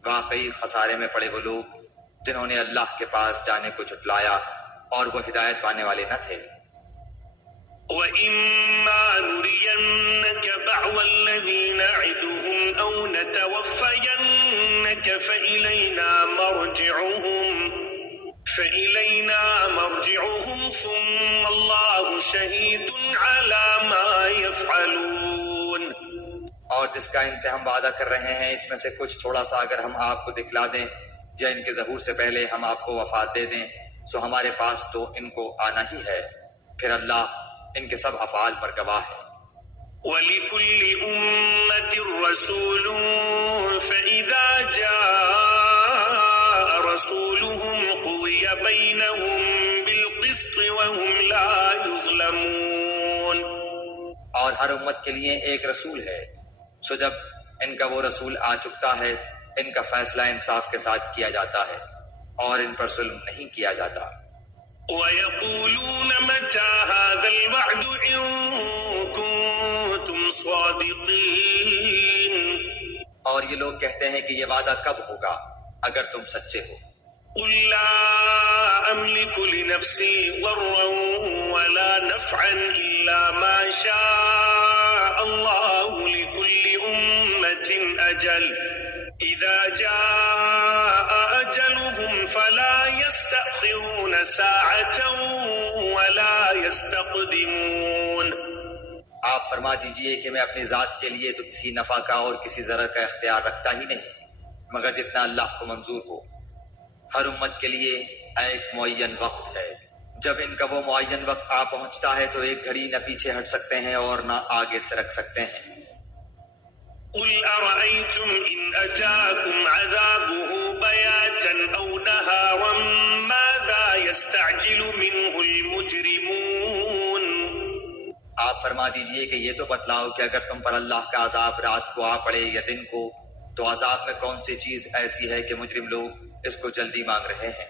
واقعی خسارے میں پڑے وہ لوگ جنہوں نے اللہ کے پاس جانے کو جھٹلایا اور وہ ہدایت پانے والے نہ تھے۔ وَإِمَّا نُرِيَنَّكَ بَعْضَ الَّذِي نَعِدُهُمْ أَوْ نَتَوَفَّيَنَّكَ فَإِلَيْنَا مَرْجِعُهُمْ ثُمَّ اللَّهُ شَهِيدٌ عَلَى مَا يَفْعَلُونَ۔ اور جس کا ان سے ہم وعدہ کر رہے ہیں اس میں سے کچھ تھوڑا سا اگر ہم آپ کو دکھلا دیں یا ان کے ظہور سے پہلے ہم آپ کو وفات دے دیں سو ہمارے پاس تو ان کو آنا ہی ہے، پھر اللہ ان کے سب افعال پر گواہ ہے۔ وَلِكُلِّ أُمَّةٍ رَسُولٌ فَإِذَا جَاءَ رَسُولُهُمْ قُضِيَ بَيْنَهُمْ بِالْقِسْطِ وَهُمْ لَا يُظْلَمُونَ۔ اور ہر امت کے لیے ایک رسول ہے، سو جب ان کا وہ رسول آ چکتا ہے ان کا فیصلہ انصاف کے ساتھ کیا جاتا ہے اور ان پر ظلم نہیں کیا جاتا۔ وَيَقُولُونَ مَتَىٰ هَٰذَا الْوَعْدُ إِن كُنتُمْ صَادِقِينَ۔ اور یہ لوگ کہتے ہیں کہ یہ وعدہ کب ہوگا اگر تم سچے ہو۔ قُل لَّا أَمْلِكُ لِنَفْسِي ضَرًّا وَلَا نَفْعًا إِلَّا مَا شَاءَ اللَّهُ لِكُلِّ أُمَّةٍ أَجَلٌ إِذَا جَاءَ أَجَلُهُمْ فَلَا يَسْتَأْخِرُونَ سَاعَةً وَلَا يَسْتَقْدِمُونَ۔ آپ فرما دیجئے کہ میں اپنی ذات کے لیے تو کسی نفع کا اور کسی ضرر کا اختیار رکھتا ہی نہیں مگر جتنا اللہ کو منظور ہو۔ ہر امت کے لیے ایک معین وقت ہے، جب ان کا وہ معین وقت آ پہنچتا ہے تو ایک گھڑی نہ پیچھے ہٹ سکتے ہیں اور نہ آگے سرک سکتے ہیں۔ قُلْ أَرَأَيْتُمْ إِنْ أَتَاكُمْ عَذَابُهُ بَيَاتًا أَوْ نَهَارًا مَاذَا يَسْتَعْجِلُ مِنْهُ الْمُجْرِمُونَ۔ آپ فرما دیجئے کہ یہ تو بتلاؤ کہ اگر تم پر اللہ کا عذاب رات کو آ پڑے یا دن کو تو عذاب میں کون سی چیز ایسی ہے کہ مجرم لوگ اس کو جلدی مانگ رہے ہیں۔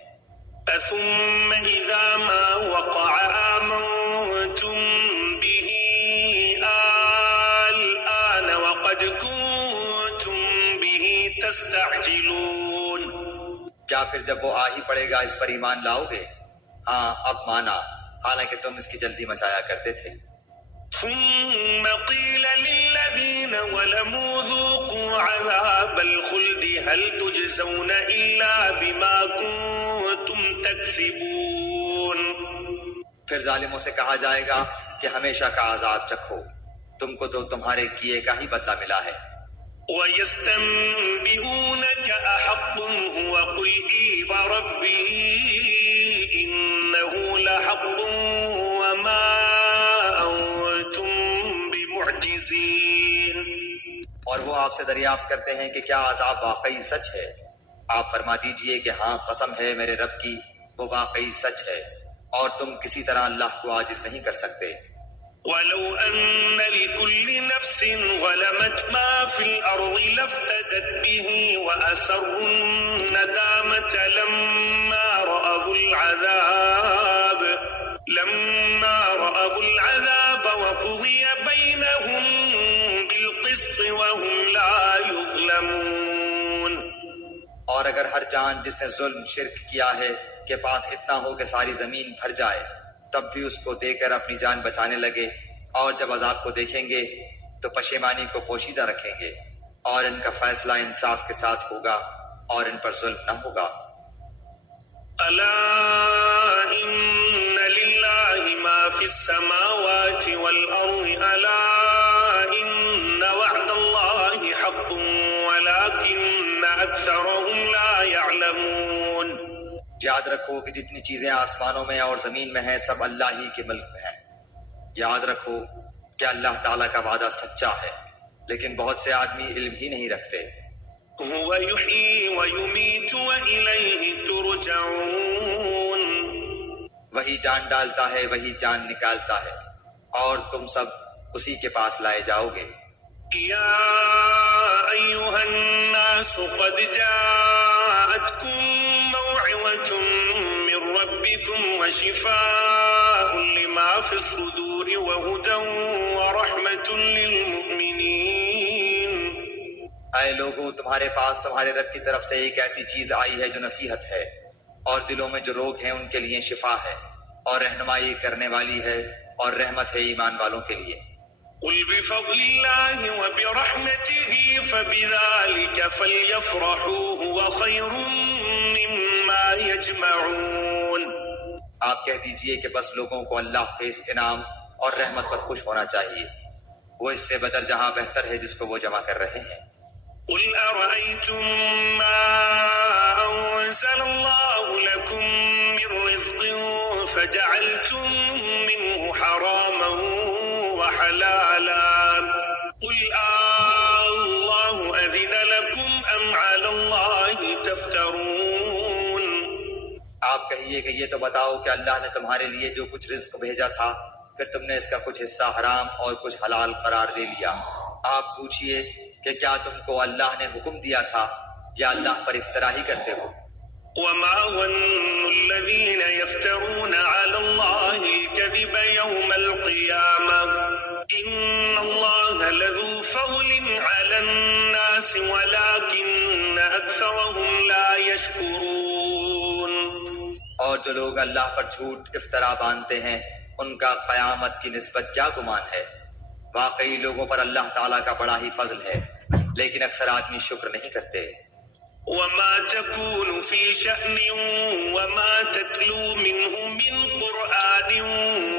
أَثُمَّ إِذَا مَا وَقَعَ آمَنْتُمْ بِهِ الْآنَ وَقَدْ كُنْتُمْ بِهِ تَسْتَعْجِلُونَ۔ کیا پھر جب وہ آ ہی پڑے گا اس پر ایمان لاؤ گے؟ ہاں اب مانا، حالانکہ تم اس کی جلدی مچایا کرتے تھے۔ ثم قيل للذين ظلموا ذوقوا عذاب الخلد هل تجزون إلا بما كنتم تكسبون۔ پھر ظالموں سے کہا جائے گا کہ ہمیشہ کا عذاب چکھو، تم کو تو تمہارے کیے کا ہی بدلہ ملا ہے۔ وَيَسْتَنبِئُونَكَ أَحَقٌّ هُوَ قُلْ إِي وَرَبِّي إِنَّهُ لَحَقٌّ وَمَا أَنْتُمْ بِمُعْجِزِينَ۔ اور وہ آپ سے دریافت کرتے ہیں کہ کیا عذاب واقعی سچ ہے؟ آپ فرما دیجئے کہ ہاں، قسم ہے میرے رب کی، وہ واقعی سچ ہے، اور تم کسی طرح اللہ کو عاجز نہیں کر سکتے۔ وَلَوْ أَنَّ لِكُلِّ نَفْسٍ ظَلَمَتْ مَا فِي الْأَرْضِ لَافْتَدَتْ بِهِ وَأَسَرُّوا النَّدَامَةَ لَمَّا رَأَوُا الْعَذَابَ وَقُضِيَ بَيْنَهُم بِالْقِسْطِ وَهُمْ لَا يُظْلَمُونَ۔ اور اگر ہر جان جس نے ظلم شرک کیا ہے کے پاس اتنا ہو کہ ساری زمین بھر جائے، تب بھی اس کو دے کر اپنی جان بچانے لگے، اور جب عذاب کو دیکھیں گے تو پشیمانی کو پوشیدہ رکھیں گے، اور ان کا فیصلہ انصاف کے ساتھ ہوگا اور ان پر ظلم نہ ہوگا۔ ألا إن لله ما في السماوات والأرض ألا إن وعد الله حق ولكن أكثرهم لا يعلمون۔ یاد رکھو کہ جتنی چیزیں آسمانوں میں اور زمین میں ہیں سب اللہ ہی کے ملک میں ہیں۔ یاد رکھو کہ اللہ تعالیٰ کا وعدہ سچا ہے، لیکن بہت سے آدمی علم ہی نہیں رکھتے۔ هو يحيي ويميت وإليه ترجعون۔ وہی جان ڈالتا ہے، وہی جان نکالتا ہے، اور تم سب اسی کے پاس لائے جاؤ گے۔ يا أيها الناس قد جاءتكم موعظة من ربكم وشفاء لما في الصدور وهدى ورحمة للمؤمنين۔ اے لوگو، تمہارے پاس تمہارے رب کی طرف سے ایک ایسی چیز آئی ہے جو نصیحت ہے، اور دلوں میں جو روگ ہیں ان کے لیے شفا ہے، اور رہنمائی کرنے والی ہے، اور رحمت ہے ایمان والوں کے لیے۔ قل بفضل الله وبرحمته فبذلك فليفرحوا هو خير مما يجمعون۔ آپ کہہ دیجئے کہ بس لوگوں کو اللہ کے اس انعام اور رحمت پر خوش ہونا چاہیے، وہ اس سے بدر جہاں بہتر ہے جس کو وہ جمع کر رہے ہیں۔ قل أرأيتم ما أنزل الله لكم من رزق فجعلتم منه حراما وحلالا قل الله أذن لكم أم على الله تفترون۔ آپ کہیے کہ یہ تو بتاؤ کہ اللہ نے تمہارے لیے جو کچھ رزق بھیجا تھا، پھر تم نے اس کا کچھ حصہ حرام اور کچھ حلال قرار دے لیا۔ آپ پوچھئے کہ کیا تم کو اللہ نے حکم دیا تھا یا اللہ پر افطرا ہی کرتے ہو؟ وما ظن الذين يفترون على الله الكذب يوم القيامة إن الله لذو فضل على الناس ولكن أكثرهم لا يشكرون۔ اور جو لوگ اللہ پر جھوٹ افطرا باندھتے ہیں ان کا قیامت کی نسبت کیا گمان ہے؟ واقعی لوگوں پر اللہ تعالیٰ کا بڑا ہی فضل ہے، لیکن اکثر آدمی شکر نہیں کرتے۔ وما تكون في شأن وما تتلو منه من قرآن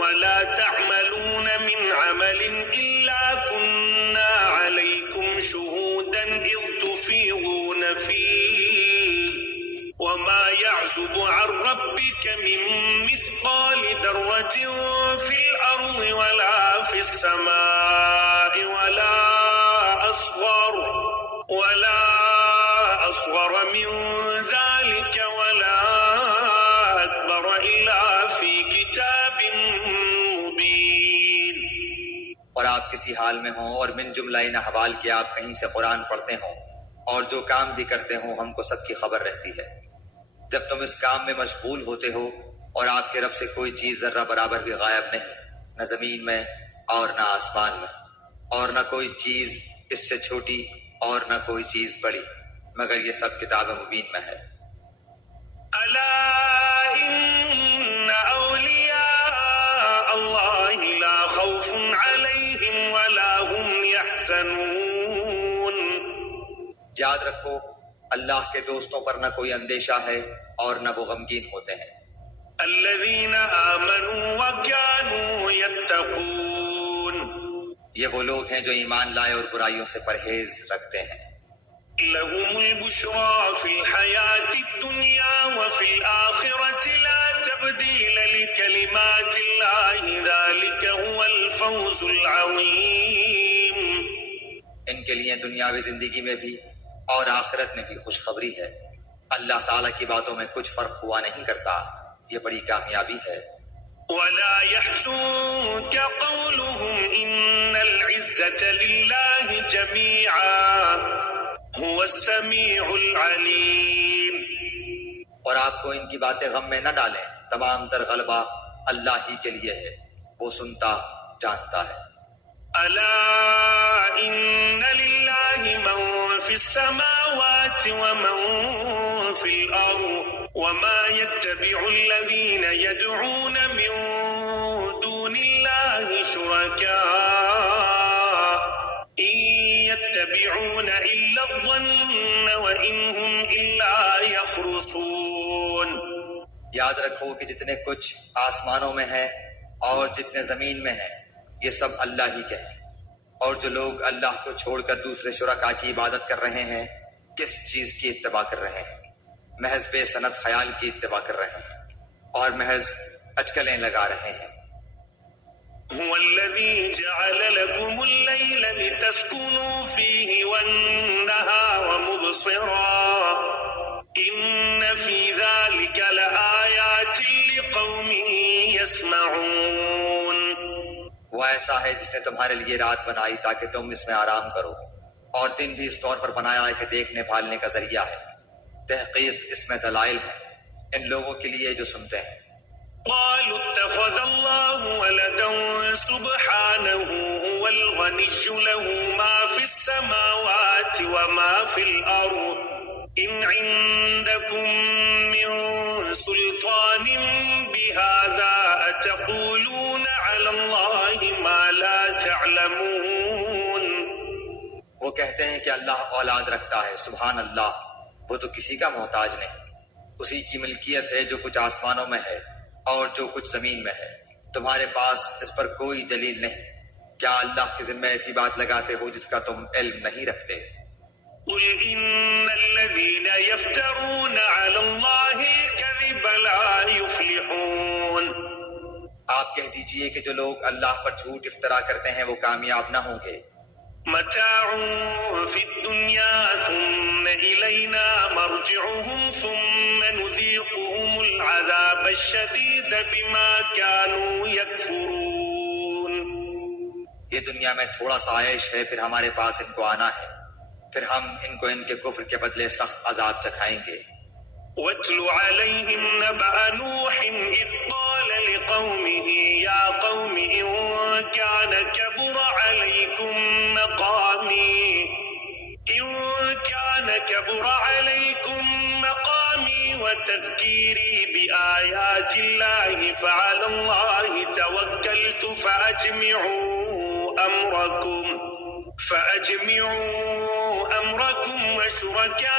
ولا تعملون من عمل إلا كنا عليكم شهودا إذ تفيضون فيه وما يعزب عن ربك من مثقال ذرة في الأرض ولا في السماء ولا أصغر من ذلك ولا أكبر إلا في كتاب مبين۔ اور آپ کسی حال میں ہوں اور من جملہ ان احوال کے آپ کہیں سے قرآن پڑھتے ہوں اور جو کام بھی کرتے ہوں ہم کو سب کی خبر رہتی ہے۔ جب تم اس کام میں مشغول ہوتے ہو اور آپ کے رب سے کوئی چیز ذرہ برابر بھی غائب نہیں، نہ زمین میں اور نہ آسمان میں، اور نہ کوئی چیز اس سے چھوٹی اور نہ کوئی چیز بڑی، مگر یہ سب کتاب مبین میں ہے۔ ألا إن أولياء الله لا خوف عليهم ولا هم يحزنون۔ یاد رکھو اللہ کے دوستوں پر نہ کوئی اندیشہ ہے اور نہ وہ غمگین ہوتے ہیں۔ الذين آمنوا وكانوا يتقون یہ وہ لوگ ہیں جو ایمان لائے اور برائیوں سے پرہیز رکھتے ہیں۔ لهم البشرى في الحياة الدنيا وفي الآخرة لا تبديل لكلمات الله ذلك هو الفوز العظيم۔ ان کے لیے دنیاوی زندگی میں بھی اور آخرت میں بھی خوشخبری ہے۔ اللہ تعالیٰ کی باتوں میں کچھ فرق ہوا نہیں کرتا، یہ بڑی کامیابی ہے۔ ولا يحزنك قولهم إن العزة لله جميعا هو السميع العليم۔ اور آپ کو ان کی باتیں غم میں نہ ڈالیں، تمام تر غلبہ اللہ ہی کے لیے ہے، وہ سنتا جانتا ہے۔ ألا إن لله من في السماوات ومن في الأرض وما يتبع الذين يدعون من دون الله شركاء إن يتبعون إلا الظن وإن هم إلا يخرصون۔ یاد رکھو کہ جتنے کچھ آسمانوں میں ہے اور جتنے زمین میں ہے یہ سب اللہ ہی کے ہیں، اور جو لوگ اللہ کو چھوڑ کر دوسرے شرکاء کی عبادت کر رہے ہیں کس چیز کی اتباع کر رہے ہیں؟ محض بے سند خیال کی اتباع کر رہے ہیں اور محض اٹکلیں لگا رہے ہیں۔ هو الذي جعل لكم الليل لتسكنوا فيه والنهار مبصرا إن في ذلك لآيات لقوم يسمعون۔ وہ ایسا ہے جس نے تمہارے لیے رات بنائی تاکہ تم اس میں آرام کرو، اور دن بھی اس طور پر بنایا ہے کہ دیکھنے بھالنے کا ذریعہ ہے۔ تحقیق اس میں دلائل ہیں ان لوگوں کے لیے جو سنتے ہیں۔ قالوا اتخذ الله ولدا سبحانه هو الغني له ما في السماوات وما في الأرض إن عندكم من سلطان بهذا أتقولون على الله ما لا تعلمون۔ وہ کہتے ہیں کہ اللہ اولاد رکھتا ہے، سبحان اللہ، وہ تو کسی کا محتاج نہیں، اسی کی ملکیت ہے جو کچھ آسمانوں میں ہے اور جو کچھ زمین میں ہے، تمہارے پاس اس پر کوئی دلیل نہیں، کیا اللہ کے ذمہ ایسی بات لگاتے ہو جس کا تم علم نہیں رکھتے؟ قل إن الذين يفترون على الله الكذب لا يفلحون۔ آپ کہہ دیجئے کہ جو لوگ اللہ پر جھوٹ افترا کرتے ہیں وہ کامیاب نہ ہوں گے۔ متاع في الدنيا ثم إلينا مرجعهم ثم نذيقهم العذاب الشديد بما كانوا يكفرون۔ یہ دنیا میں تھوڑا سا عیش ہے، پھر ہمارے پاس ان کو آنا ہے، پھر ہم ان کو ان کے کفر کے بدلے سخت عذاب چکھائیں گے۔ واتل عليهم نبأ نوح إذ قال لقومه يا قوم إن كان كبر عليكم مقامي وتذكيري بآيات الله فعلى الله توكلت فأجمعوا أمركم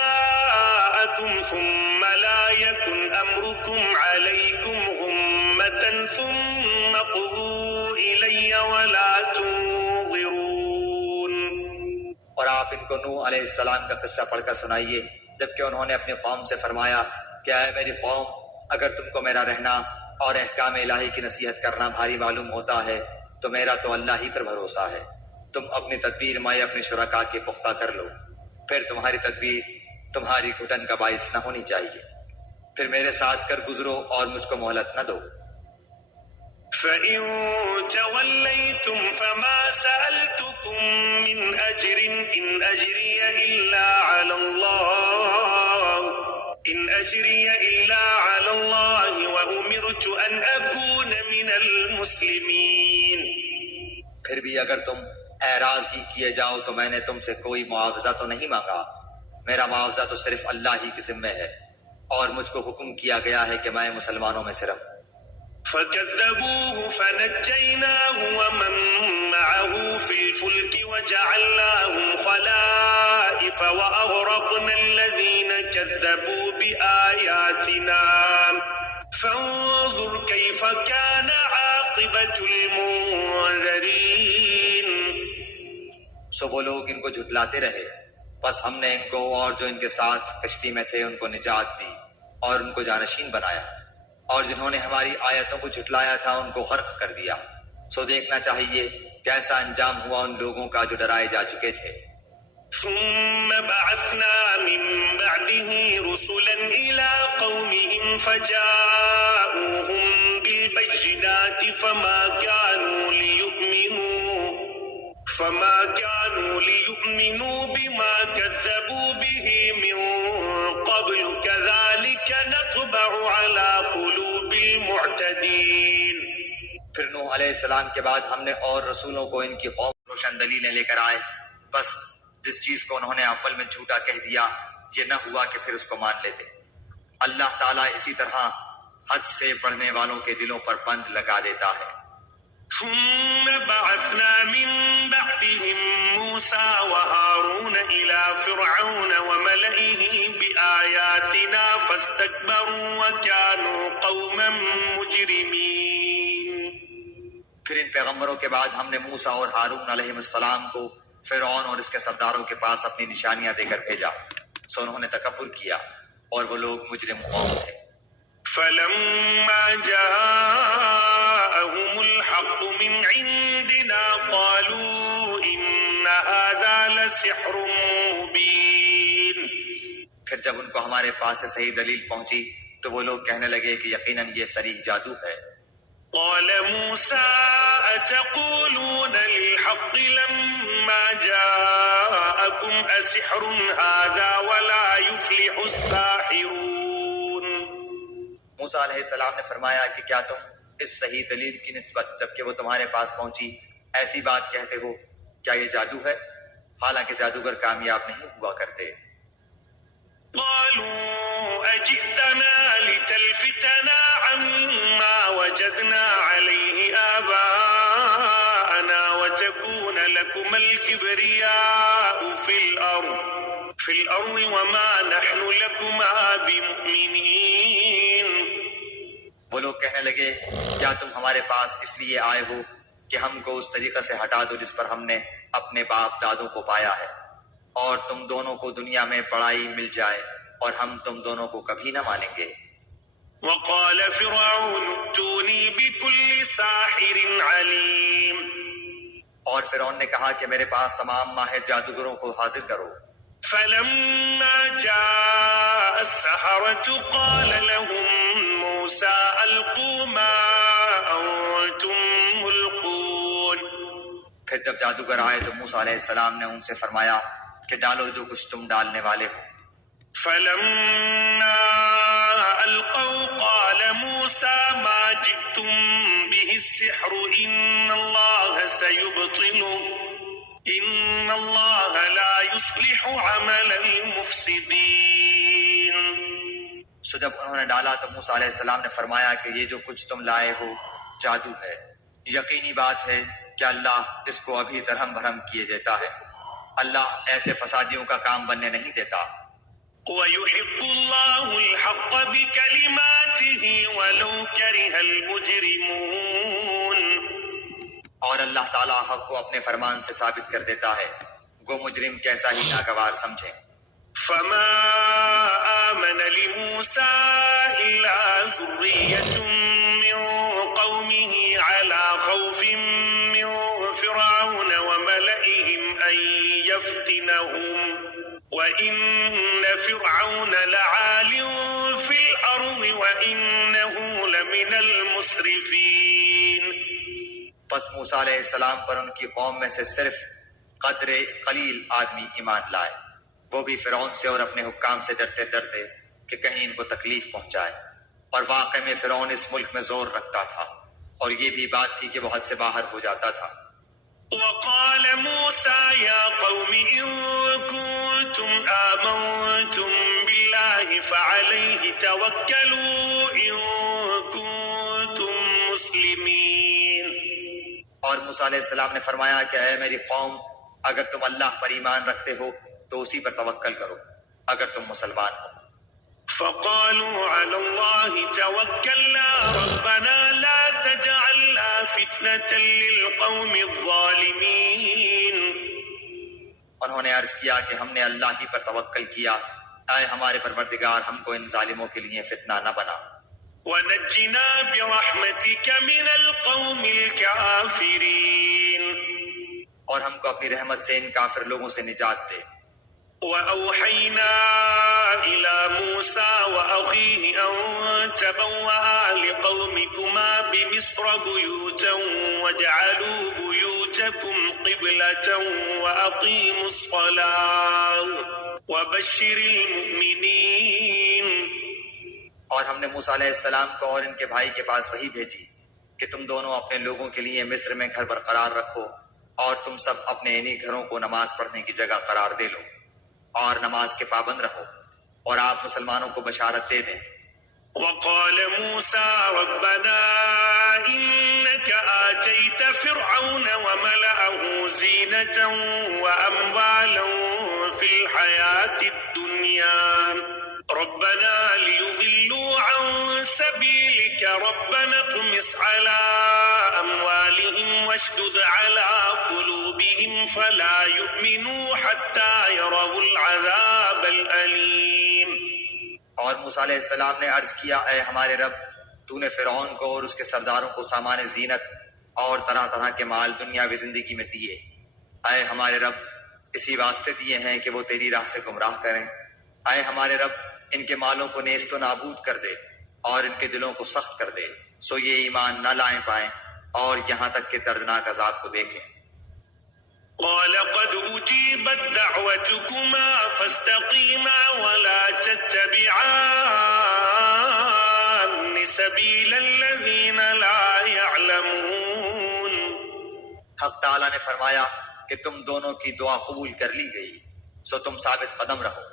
وشركاءكم ثم لا يكن أمركم عليكم غمة ثم قضوا إلي ولا تنظرون۔ اور آپ ان کو نوح علیہ السلام کا قصہ پڑھ کر سنائیے جبکہ انہوں نے اپنی قوم سے فرمایا کہ اے میری قوم، اگر تم کو میرا رہنا اور احکام الہی کی نصیحت کرنا بھاری معلوم ہوتا ہے تو میرا تو اللہ ہی پر بھروسہ ہے، تم اپنی تدبیر میں اپنے شرکاء کے پختہ کر لو، پھر تمہاری تدبیر تمہاری گھٹن کا باعث نہ ہونی چاہیے، پھر میرے ساتھ کر گزرو اور مجھ کو مہلت نہ دو۔ فَإِن تَوَلَّيْتُمْ فَمَا سَأَلْتُكُم مِّنْ أَجْرٍ إِنْ أَجْرِيَ إِلَّا عَلَى اللَّهِ وَأُمِرْتُ أَنْ أَكُونَ مِنَ الْمُسْلِمِينَ۔ پھر بھی اگر تم اعراض ہی کیے جاؤ تو میں نے تم سے کوئی معاوضہ تو نہیں مانگا، میرا معاوضہ تو صرف اللہ ہی کے ذمہ ہے، اور مجھ کو حکم کیا گیا ہے کہ میں مسلمانوں میں سے رہوں۔ فَكَذَّبُوهُ فَنَجَّيْنَاهُ وَمَن مَّعَهُ فِي الْفُلْكِ وَجَعَلْنَاهُمْ خَلَائِفَ وَأَغْرَقْنَا الَّذِينَ كَذَّبُوا بِآيَاتِنَا فانظر كيف كان عاقبة المنذرين. سو وہ لوگ ان کو جھٹلاتے رہے، بس ہم نے ان کو اور جو ان کے ساتھ کشتی میں تھے ان کو نجات دی اور ان کو جانشین بنایا، اور جنہوں نے ہماری آیتوں کو جھٹلایا تھا ان کو غرق کر دیا۔ سو دیکھنا چاہیے کیسا انجام ہوا ان لوگوں کا جو ڈرائے جا چکے تھے۔ ثم بعثنا من بعده رسلا إلى قومهم فجاءوهم بالبينات فما كانوا ليؤمنوا بما كذبوا به من قبل كذلك نطبع على قلوب المعتدين. پھر نوح علیہ السلام کے بعد ہم نے اور رسولوں کو ان کی قوم روشن دلیلیں لے کر آئے، بس جس چیز کو انہوں نے اول میں جھوٹا کہہ دیا یہ نہ ہوا کہ پھر اس کو مان لیتے۔ اللہ تعالیٰ اسی طرح حد سے بڑھنے والوں کے دلوں پر بند لگا دیتا ہے۔ ثم بعثنا من بعدهم موسى وهارون إلى فرعون وملئه بآياتنا فاستكبروا وكانوا قوما مجرمين. پھر ان پیغمبروں کے بعد ہم نے موسیٰ اور ہارون علیہ السلام کو فرعون اور اس کے سرداروں کے پاس اپنی نشانیاں دے کر بھیجا، سو انہوں نے تکبر کیا اور وہ لوگ مجرم قوم تھے۔ فلما جاءهم الحق من عندنا قالوا إن هذا لسحر مبين. پھر جب ان کو ہمارے پاس سے صحیح دلیل پہنچی تو وہ لوگ کہنے لگے کہ یقیناً یہ صریح جادو ہے۔ قال موسى أتقولون للحق لما جاءكم أسحر هذا ولا يفلح الساحرون. موسیٰ علیہ السلام نے فرمایا کہ کیا تم اس صحیح دلیل کی نسبت جبکہ وہ تمہارے پاس پہنچی ایسی بات کہتے ہو؟ کیا یہ جادو ہے؟ حالانکہ جادوگر کامیاب نہیں ہوا کرتے۔ قالوا أجئتنا لتلفتنا عما وجدنا عليه آباءنا وتكون لكم الكبرياء في الأرض وما نحن لكما بمؤمنين. وہ لوگ کہنے لگے کیا تم ہمارے پاس اس لیے آئے ہو کہ ہم کو اس طریقے سے ہٹا دو جس پر ہم نے اپنے باپ دادوں کو پایا ہے، اور تم دونوں کو دنیا میں بڑائی مل جائے اور ہم تم دونوں کو کبھی نہ مانیں گے۔ وقال فرعون ائتوني بكل ساحر عليم. اور فرعون نے کہا کہ میرے پاس تمام ماہر جادوگروں کو حاضر کرو۔ فلما جاء السحرة قال لهم موسى ألقوا ما أنتم ملقون. پھر جب جادوگر آئے تو موسیٰ علیہ السلام نے ان سے فرمایا کہ ڈالو جو کچھ تم ڈالنے والے ہو۔ فلما ألقوا قال موسى ما جئتم به السحر إن الله سيبطله إن الله لا يصلح عمل المفسدين. سو جب انہوں نے ڈالا تو موسیٰ علیہ السلام نے فرمایا کہ یہ جو کچھ تم لائے ہو جادو ہے، یقینی بات ہے کہ اللہ اس کو ابھی درہم بھرم کیے دیتا ہے، اللہ ایسے فسادیوں کا کام بننے نہیں دیتا۔ وَيُحِقُّ اللَّهُ الْحَقَّ بِكَلِمَاتِهِ وَلَوْ كَرِهَ الْمُجْرِمُونَ. اور اللہ تعالیٰ حق کو اپنے فرمان سے ثابت کر دیتا ہے، گو مجرم کیسا ہی ناگوار سمجھیں۔ فما آمن لموسى إلا ذرية من قومه على خوف من فرعون وملئهم أن يفتنهم وإن فرعون لعال في الأرض وإنه لمن المسرفين. پس موسیٰ علیہ السلام پر ان کی قوم میں سے صرف قدر قلیل آدمی ایمان لائے، وہ بھی فرعون سے اور اپنے حکام سے ڈرتے ڈرتے کہ کہیں ان کو تکلیف پہنچائے، اور واقع میں فرعون اس ملک میں زور رکھتا تھا، اور یہ بھی بات تھی کہ وہ حد سے باہر ہو جاتا تھا۔ وقال موسى يا قوم إن كنتم آمنتم بالله فعليه توكلوا إن كنتم مسلمين. اور موسیٰ علیہ السلام نے فرمایا کہ اے میری قوم، اگر تم اللہ پر ایمان رکھتے ہو تو اسی پر توکل کرو اگر تم مسلمان ہو۔ فقالوا على الله توكلنا ربنا لا تجعلنا فتنة للقوم الظالمين. انہوں نے عرض کیا کہ ہم نے اللہ ہی پر توکل کیا، اے ہمارے پروردگار ہم کو ان ظالموں کے لیے فتنہ نہ بنا، ونجنا برحمتك من القوم الكافرين. اور ہم کو اپنی رحمت سے ان کافر لوگوں سے نجات دے. وأوحينا إلى موسى وأخيه أن تبوأ لقومكما بمصر بيوتا واجعلوا بيوتكم قبلة وأقيموا الصلاة وبشر المؤمنين. اور ہم نے موسیٰ علیہ السلام کو اور ان کے بھائی کے پاس وحی بھیجی کہ تم دونوں اپنے لوگوں کے لیے مصر میں گھر برقرار رکھو، اور تم سب اپنے انہی گھروں کو نماز پڑھنے کی جگہ قرار دے لو اور نماز کے پابند رہو، اور آپ مسلمانوں کو بشارت دے دیں. وقال موسى ربنا إنك آتيت فرعون وملأه زينة وأموالا في الحياة الدنيا ربنا ليضلوا عن سبيلك ربنا اطمس على أموالهم واشدد على قلوبهم فلا يؤمنوا حتى يروا العذاب الأليم. اور موسیٰ علیہ السلام نے عرض کیا، اے ہمارے رب، تو نے فرعون کو اور اس کے سرداروں کو سامان زینت اور طرح طرح کے مال دنیاوی زندگی میں دیے. اے ہمارے رب، اسی واسطے دیے ہیں کہ وہ تیری راہ سے گمراہ کریں. اے ہمارے رب، ان کے مالوں کو نیست و نابود کر دے اور ان کے دلوں کو سخت کر دے، سو یہ ایمان نہ لائیں پائیں اور یہاں تک کہ دردناک عذاب کو دیکھ لیں. قال قد أجيبت دعوتكما فاستقيما ولا تتبعان سبيل الذين لا يعلمون. حق تعالیٰ نے فرمایا کہ تم دونوں کی دعا قبول کر لی گئی، سو تم ثابت قدم رہو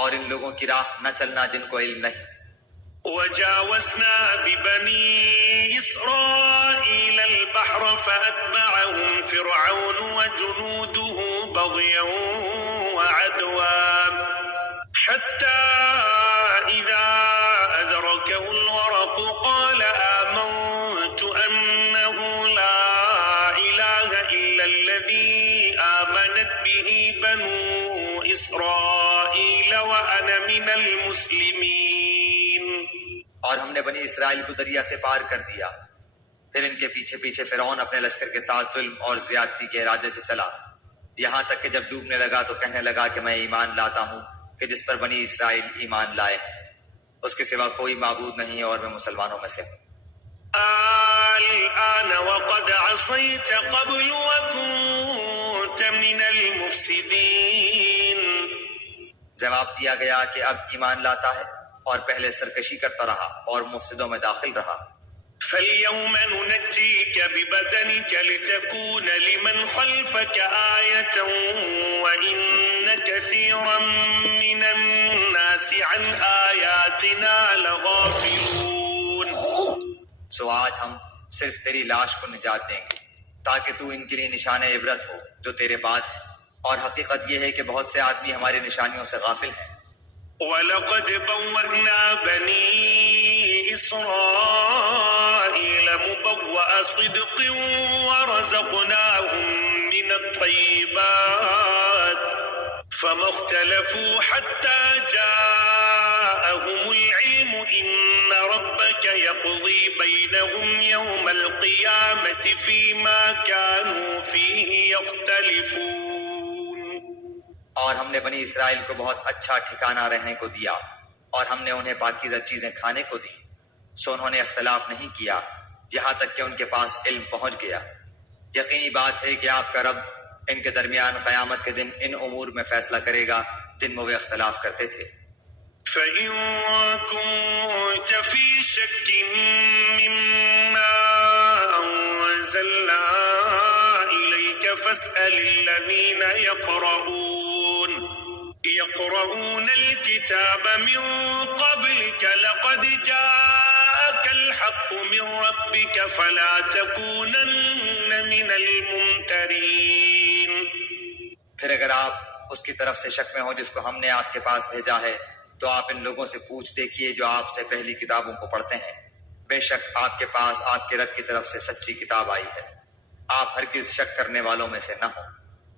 اور ان لوگوں کی راہ نہ چلنا جن کو علم نہیں. وجاوزنا ببني إسرائيل البحر فأتبعهم فرعون وجنوده بغيا وعدوا حتى إذا أدركه الغرق قال آمنت أنه لا إله إلا الذي آمنت به بنو إسرائيل وأنا من المسلمين. اور ہم نے بنی اسرائیل کو دریا سے پار کر دیا. پھر ان کے پیچھے پیچھے فرعون اپنے لشکر کے ساتھ ظلم اور زیادتی کے ارادے سے چلا، یہاں تک کہ جب ڈوبنے لگا تو کہنے لگا کہ میں ایمان لاتا ہوں کہ جس پر بنی اسرائیل ایمان لائے ہیں، اس کے سوا کوئی معبود نہیں اور میں مسلمانوں میں سے ہوں. الآن وقد عصيت قبل وكنت من المفسدين. جواب دیا گیا کہ اب ایمان لاتا ہے اور پہلے سرکشی کرتا رہا اور مفسدوں میں داخل رہا. فاليوم ننجيك ببدنك لتكون لمن خلفك آية وإن كثيرا من الناس عن آياتنا لغافلون. سو آج ہم صرف تیری لاش کو نجات دیں گے تاکہ تو ان کے لیے نشان عبرت ہو جو تیرے بعد ہے، اور حقیقت یہ ہے کہ بہت سے آدمی ہماری نشانیوں سے غافل ہیں. وَلَقَدْ بَوَّأْنَا بَنِي إِسْرَائِيلَ مُبَوَّأَ صِدْقٍ وَرَزَقْنَاهُمْ مِنَ الطَّيِّبَاتِ فَمَا اخْتَلَفُوا حَتَّى جَاءَهُمُ الْعِلْمُ إِنَّ رَبَّكَ يَقْضِي بَيْنَهُمْ يَوْمَ الْقِيَامَةِ فِيمَا كَانُوا فِيهِ يَخْتَلِفُونَ. اور ہم نے بنی اسرائیل کو بہت اچھا ٹھکانہ رہنے کو دیا اور ہم نے انہیں پاکیزہ چیزیں کھانے کو دی، سو انہوں نے اختلاف نہیں کیا یہاں تک کہ ان کے پاس علم پہنچ گیا. یقینی بات ہے کہ آپ کا رب ان کے درمیان قیامت کے دن ان امور میں فیصلہ کرے گا جن میں وہ اختلاف کرتے تھے. فَإِن كُنتَ فِي شَكٍّ مِّمَّا أَنزَلْنَا إِلَيْكَ فَاسْأَلِ الَّذِينَ يقرؤون الكتاب من قبلك لقد جاءك الحق من ربك فلا تكونن من الممترين. پھر اگر آپ اس کی طرف سے شک میں ہو جس کو ہم نے آپ کے پاس بھیجا ہے تو آپ ان لوگوں سے پوچھ دیکھیے جو آپ سے پہلی کتابوں کو پڑھتے ہیں، بے شک آپ کے پاس آپ کے رب کی طرف سے سچی کتاب آئی ہے، آپ ہرگز شک کرنے والوں میں سے نہ ہوں۔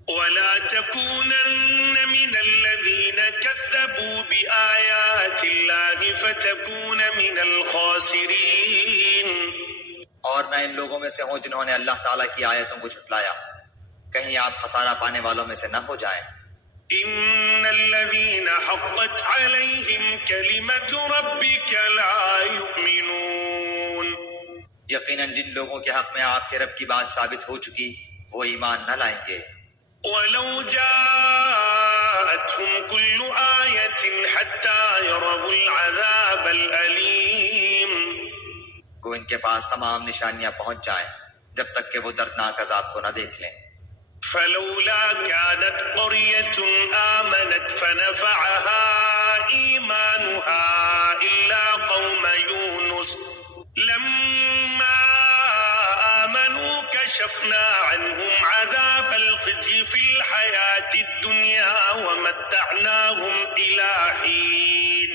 ولا تكونن من الذين كذبوا بآيات الله فتكون من الخاسرين، اور نہ ان لوگوں میں سے ہوں جنہوں نے اللہ تعالیٰ کی آیتوں کو جھٹلایا، کہیں آپ خسارہ پانے والوں میں سے نہ ہو جائیں۔ إن الذين حقت عليهم كلمة ربك لا يؤمنون، یقیناً جن لوگوں کے حق میں آپ کے رب کی بات ثابت ہو چکی وہ ایمان نہ لائیں گے۔ ولو جاءتهم كل آية حتى يروا العذاب الأليم، کو ان کے پاس تمام نشانیاں پہنچ جائیں جب تک کہ وہ دردناک عذاب کو نہ دیکھ لیں۔ فلولا كانت قرية آمنت فنفعها إيمانها إلا قوم يونس لما آمنوا كشفنا عنهم عذاب الخزي في الحياة الدنيا ومتعناهم إلى حين۔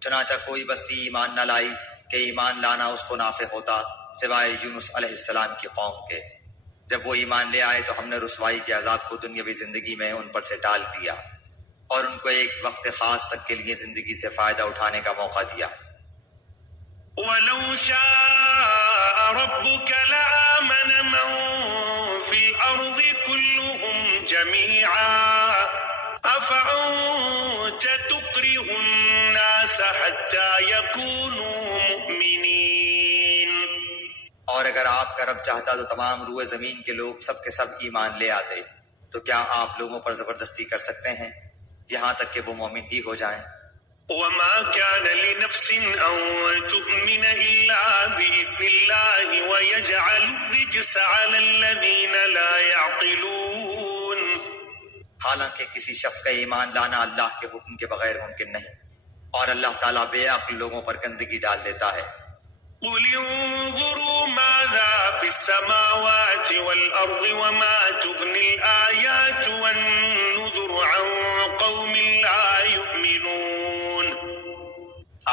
چنانچہ کوئی بستی ایمان نہ لائی کہ ایمان لانا اس کو نافع ہوتا سوائے یونس علیہ السلام کی قوم کے۔ جب وہ ایمان لے آئے تو ہم نے رسوائی کے عذاب کو دنیاوی زندگی میں ان پر سے ٹال دیا اور ان کو ایک وقت خاص تک کے لیے زندگی سے فائدہ اٹھانے کا موقع دیا۔ ولو شاء ربك لآمن من في الأرض كلهم جميعا أفأنت تكره الناس حتى يكونوا مؤمنين۔ اور اگر آپ کا رب چاہتا تو تمام روئے زمین کے لوگ سب کے سب ایمان لے آتے، تو کیا آپ لوگوں پر زبردستی کر سکتے ہیں یہاں تک کہ وہ مومن ہی ہو جائیں؟ وما كان لنفس أن تؤمن إلا بإذن الله ويجعل الرجس على الذين لا يعقلون۔ حالانکہ کسی شخص کا ایمان لانا اللہ کے حکم کے بغیر ممکن نہیں، اور اللہ تعالیٰ بے عقل لوگوں پر گندگی ڈال دیتا ہے۔ قل انظروا ماذا في السماوات والأرض وما تغني الآيات والنذر عن قوم لا يؤمنون۔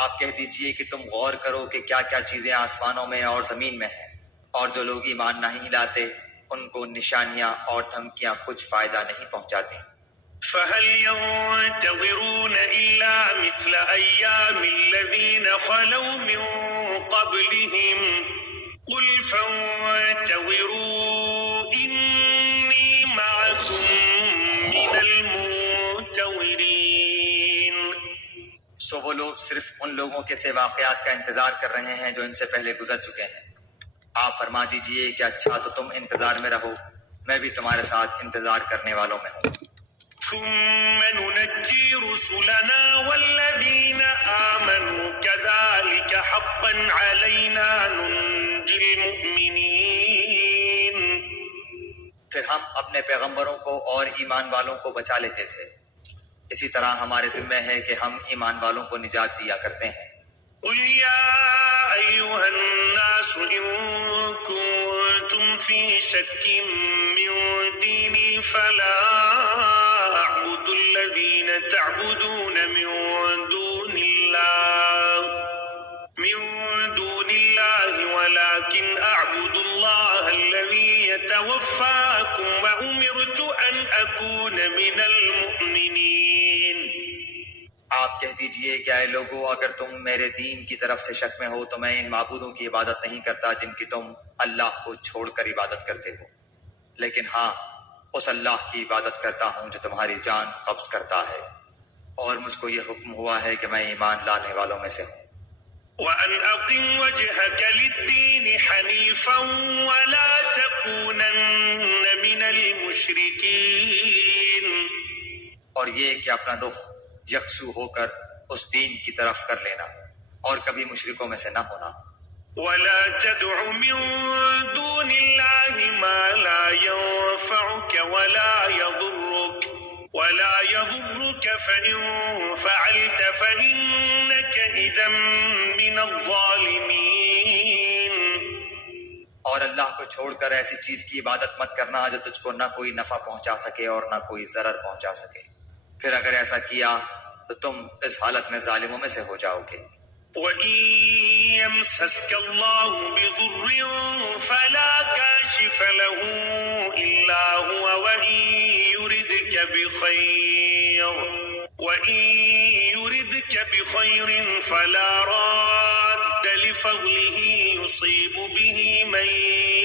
آپ کہہ دیجئے کہ تم غور کرو کہ کیا کیا چیزیں آسمانوں میں اور زمین میں ہیں، اور جو لوگ ایمان نہیں لاتے ان کو نشانیاں اور دھمکیاں کچھ فائدہ نہیں پہنچاتی۔ فهل ينتظرون إلا مثل أيام الذين خلوا من قبلهم قل فانتظروا إني معكم من المنتظرين۔ سو وہ لوگ صرف ان لوگوں کے سے واقعات کا انتظار کر رہے ہیں جو ان سے پہلے گزر چکے ہیں۔ آپ فرما دیجئے کہ اچھا تو تم انتظار میں رہو، میں بھی تمہارے ساتھ انتظار کرنے والوں میں ہوں۔ ثم ننجي رسلنا والذين آمنوا كذلك حقا علينا ننجي المؤمنين۔ پھر ہم اپنے پیغمبروں کو اور ایمان والوں کو بچا لیتے تھے، اسی طرح ہمارے ذمہ ہے کہ ہم ایمان والوں کو نجات دیا کرتے ہیں۔ قل يا أيها الناس إن كنتم في شك من ديني فلا أعبد الذين تعبدون من دون الله ولكن أعبد الله الذي يتوفاكم وأمرت أن أكون من المؤمنين۔ آپ کہہ دیجئے کہ اے لوگو اگر تم میرے دین کی طرف سے شک میں ہو تو میں ان معبودوں کی عبادت نہیں کرتا جن کی تم اللہ کو چھوڑ کر عبادت کرتے ہو، لیکن ہاں اس اللہ کی عبادت کرتا ہوں جو تمہاری جان قبض کرتا ہے، اور مجھ کو یہ حکم ہوا ہے کہ میں ایمان لانے والوں میں سے ہوں۔ وأن أقم وجهك للدين حنيفا ولا تكونن من المشركين۔ اور یہ کہ اپنا رخ یکسو ہو کر اس دین کی طرف کر لینا اور کبھی مشرکوں میں سے نہ ہونا۔ ولا تدع من دون الله ما لا ينفعك ولا يضرك فإن فعلت فإنك إذا من الظالمين۔ اور اللہ کو چھوڑ کر ایسی چیز کی عبادت مت کرنا جو تجھ کو نہ کوئی نفع پہنچا سکے اور نہ کوئی ضرر پہنچا سکے، پھر اگر ایسا کیا تو تم اس حالت میں ظالموں میں سے ہو جاؤ گے۔ وَإِن يَمْسَسْكَ اللَّهُ بِضُرٍّ فَلَا كَاشِفَ لَهُ إِلَّا هُوَ وَإِن يُرِدْكَ بِخَيْرٍ فَلَا رَادَّ لِفَضْلِهِ يُصِيبُ بِهِ مَن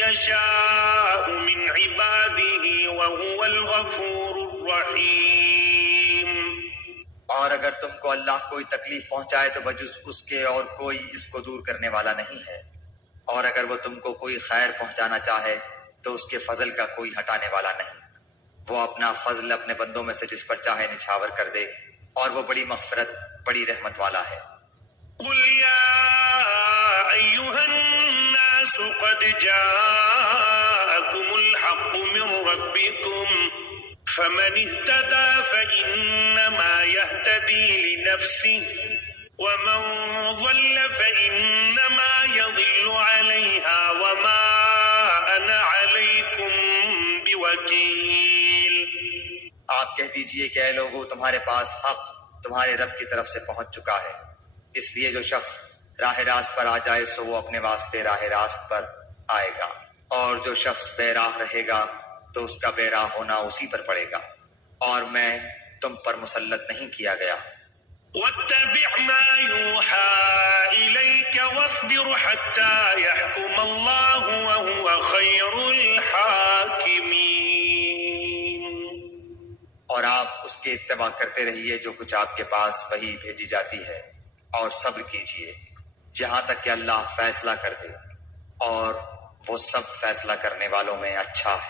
يَشَاءُ مِنْ عِبَادِهِ وَهُوَ الْغَفُورُ الرَّحِيمُ۔ اور اگر تم کو اللہ کوئی تکلیف پہنچائے تو بجز اس کے اور کوئی اس کو دور کرنے والا نہیں ہے، اور اگر وہ تم کو کوئی خیر پہنچانا چاہے تو اس کے فضل کا کوئی ہٹانے والا نہیں۔ وہ اپنا فضل اپنے بندوں میں سے جس پر چاہے نچھاور کر دے، اور وہ بڑی مغفرت بڑی رحمت والا ہے۔ قل يا أيها الناس قد جاءكم الحق من ربكم فمن اهتدى فإنما يهتدي لنفسه ومن ضل فإنما يضل عليها وما أنا عليكم بوكيل۔ آپ کہہ دیجئے کہ اے لوگو، تمہارے پاس حق تمہارے رب کی طرف سے پہنچ چکا ہے، اس لیے جو شخص راہ راست پر آ جائے سو وہ اپنے واسطے راہ راست پر آئے گا، اور جو شخص بے راہ رہے گا تو اس کا بے راہ ہونا اسی پر پڑے گا، اور میں تم پر مسلط نہیں کیا گیا۔ واتبع ما يوحى إليك واصبر حتى يحكم الله وهو خير الحاكمين۔ اور آپ اس کی اتباع کرتے رہیے جو کچھ آپ کے پاس وحی بھیجی جاتی ہے، اور صبر کیجیے جہاں تک کہ اللہ فیصلہ کر دے، اور وہ سب فیصلہ کرنے والوں میں اچھا ہے۔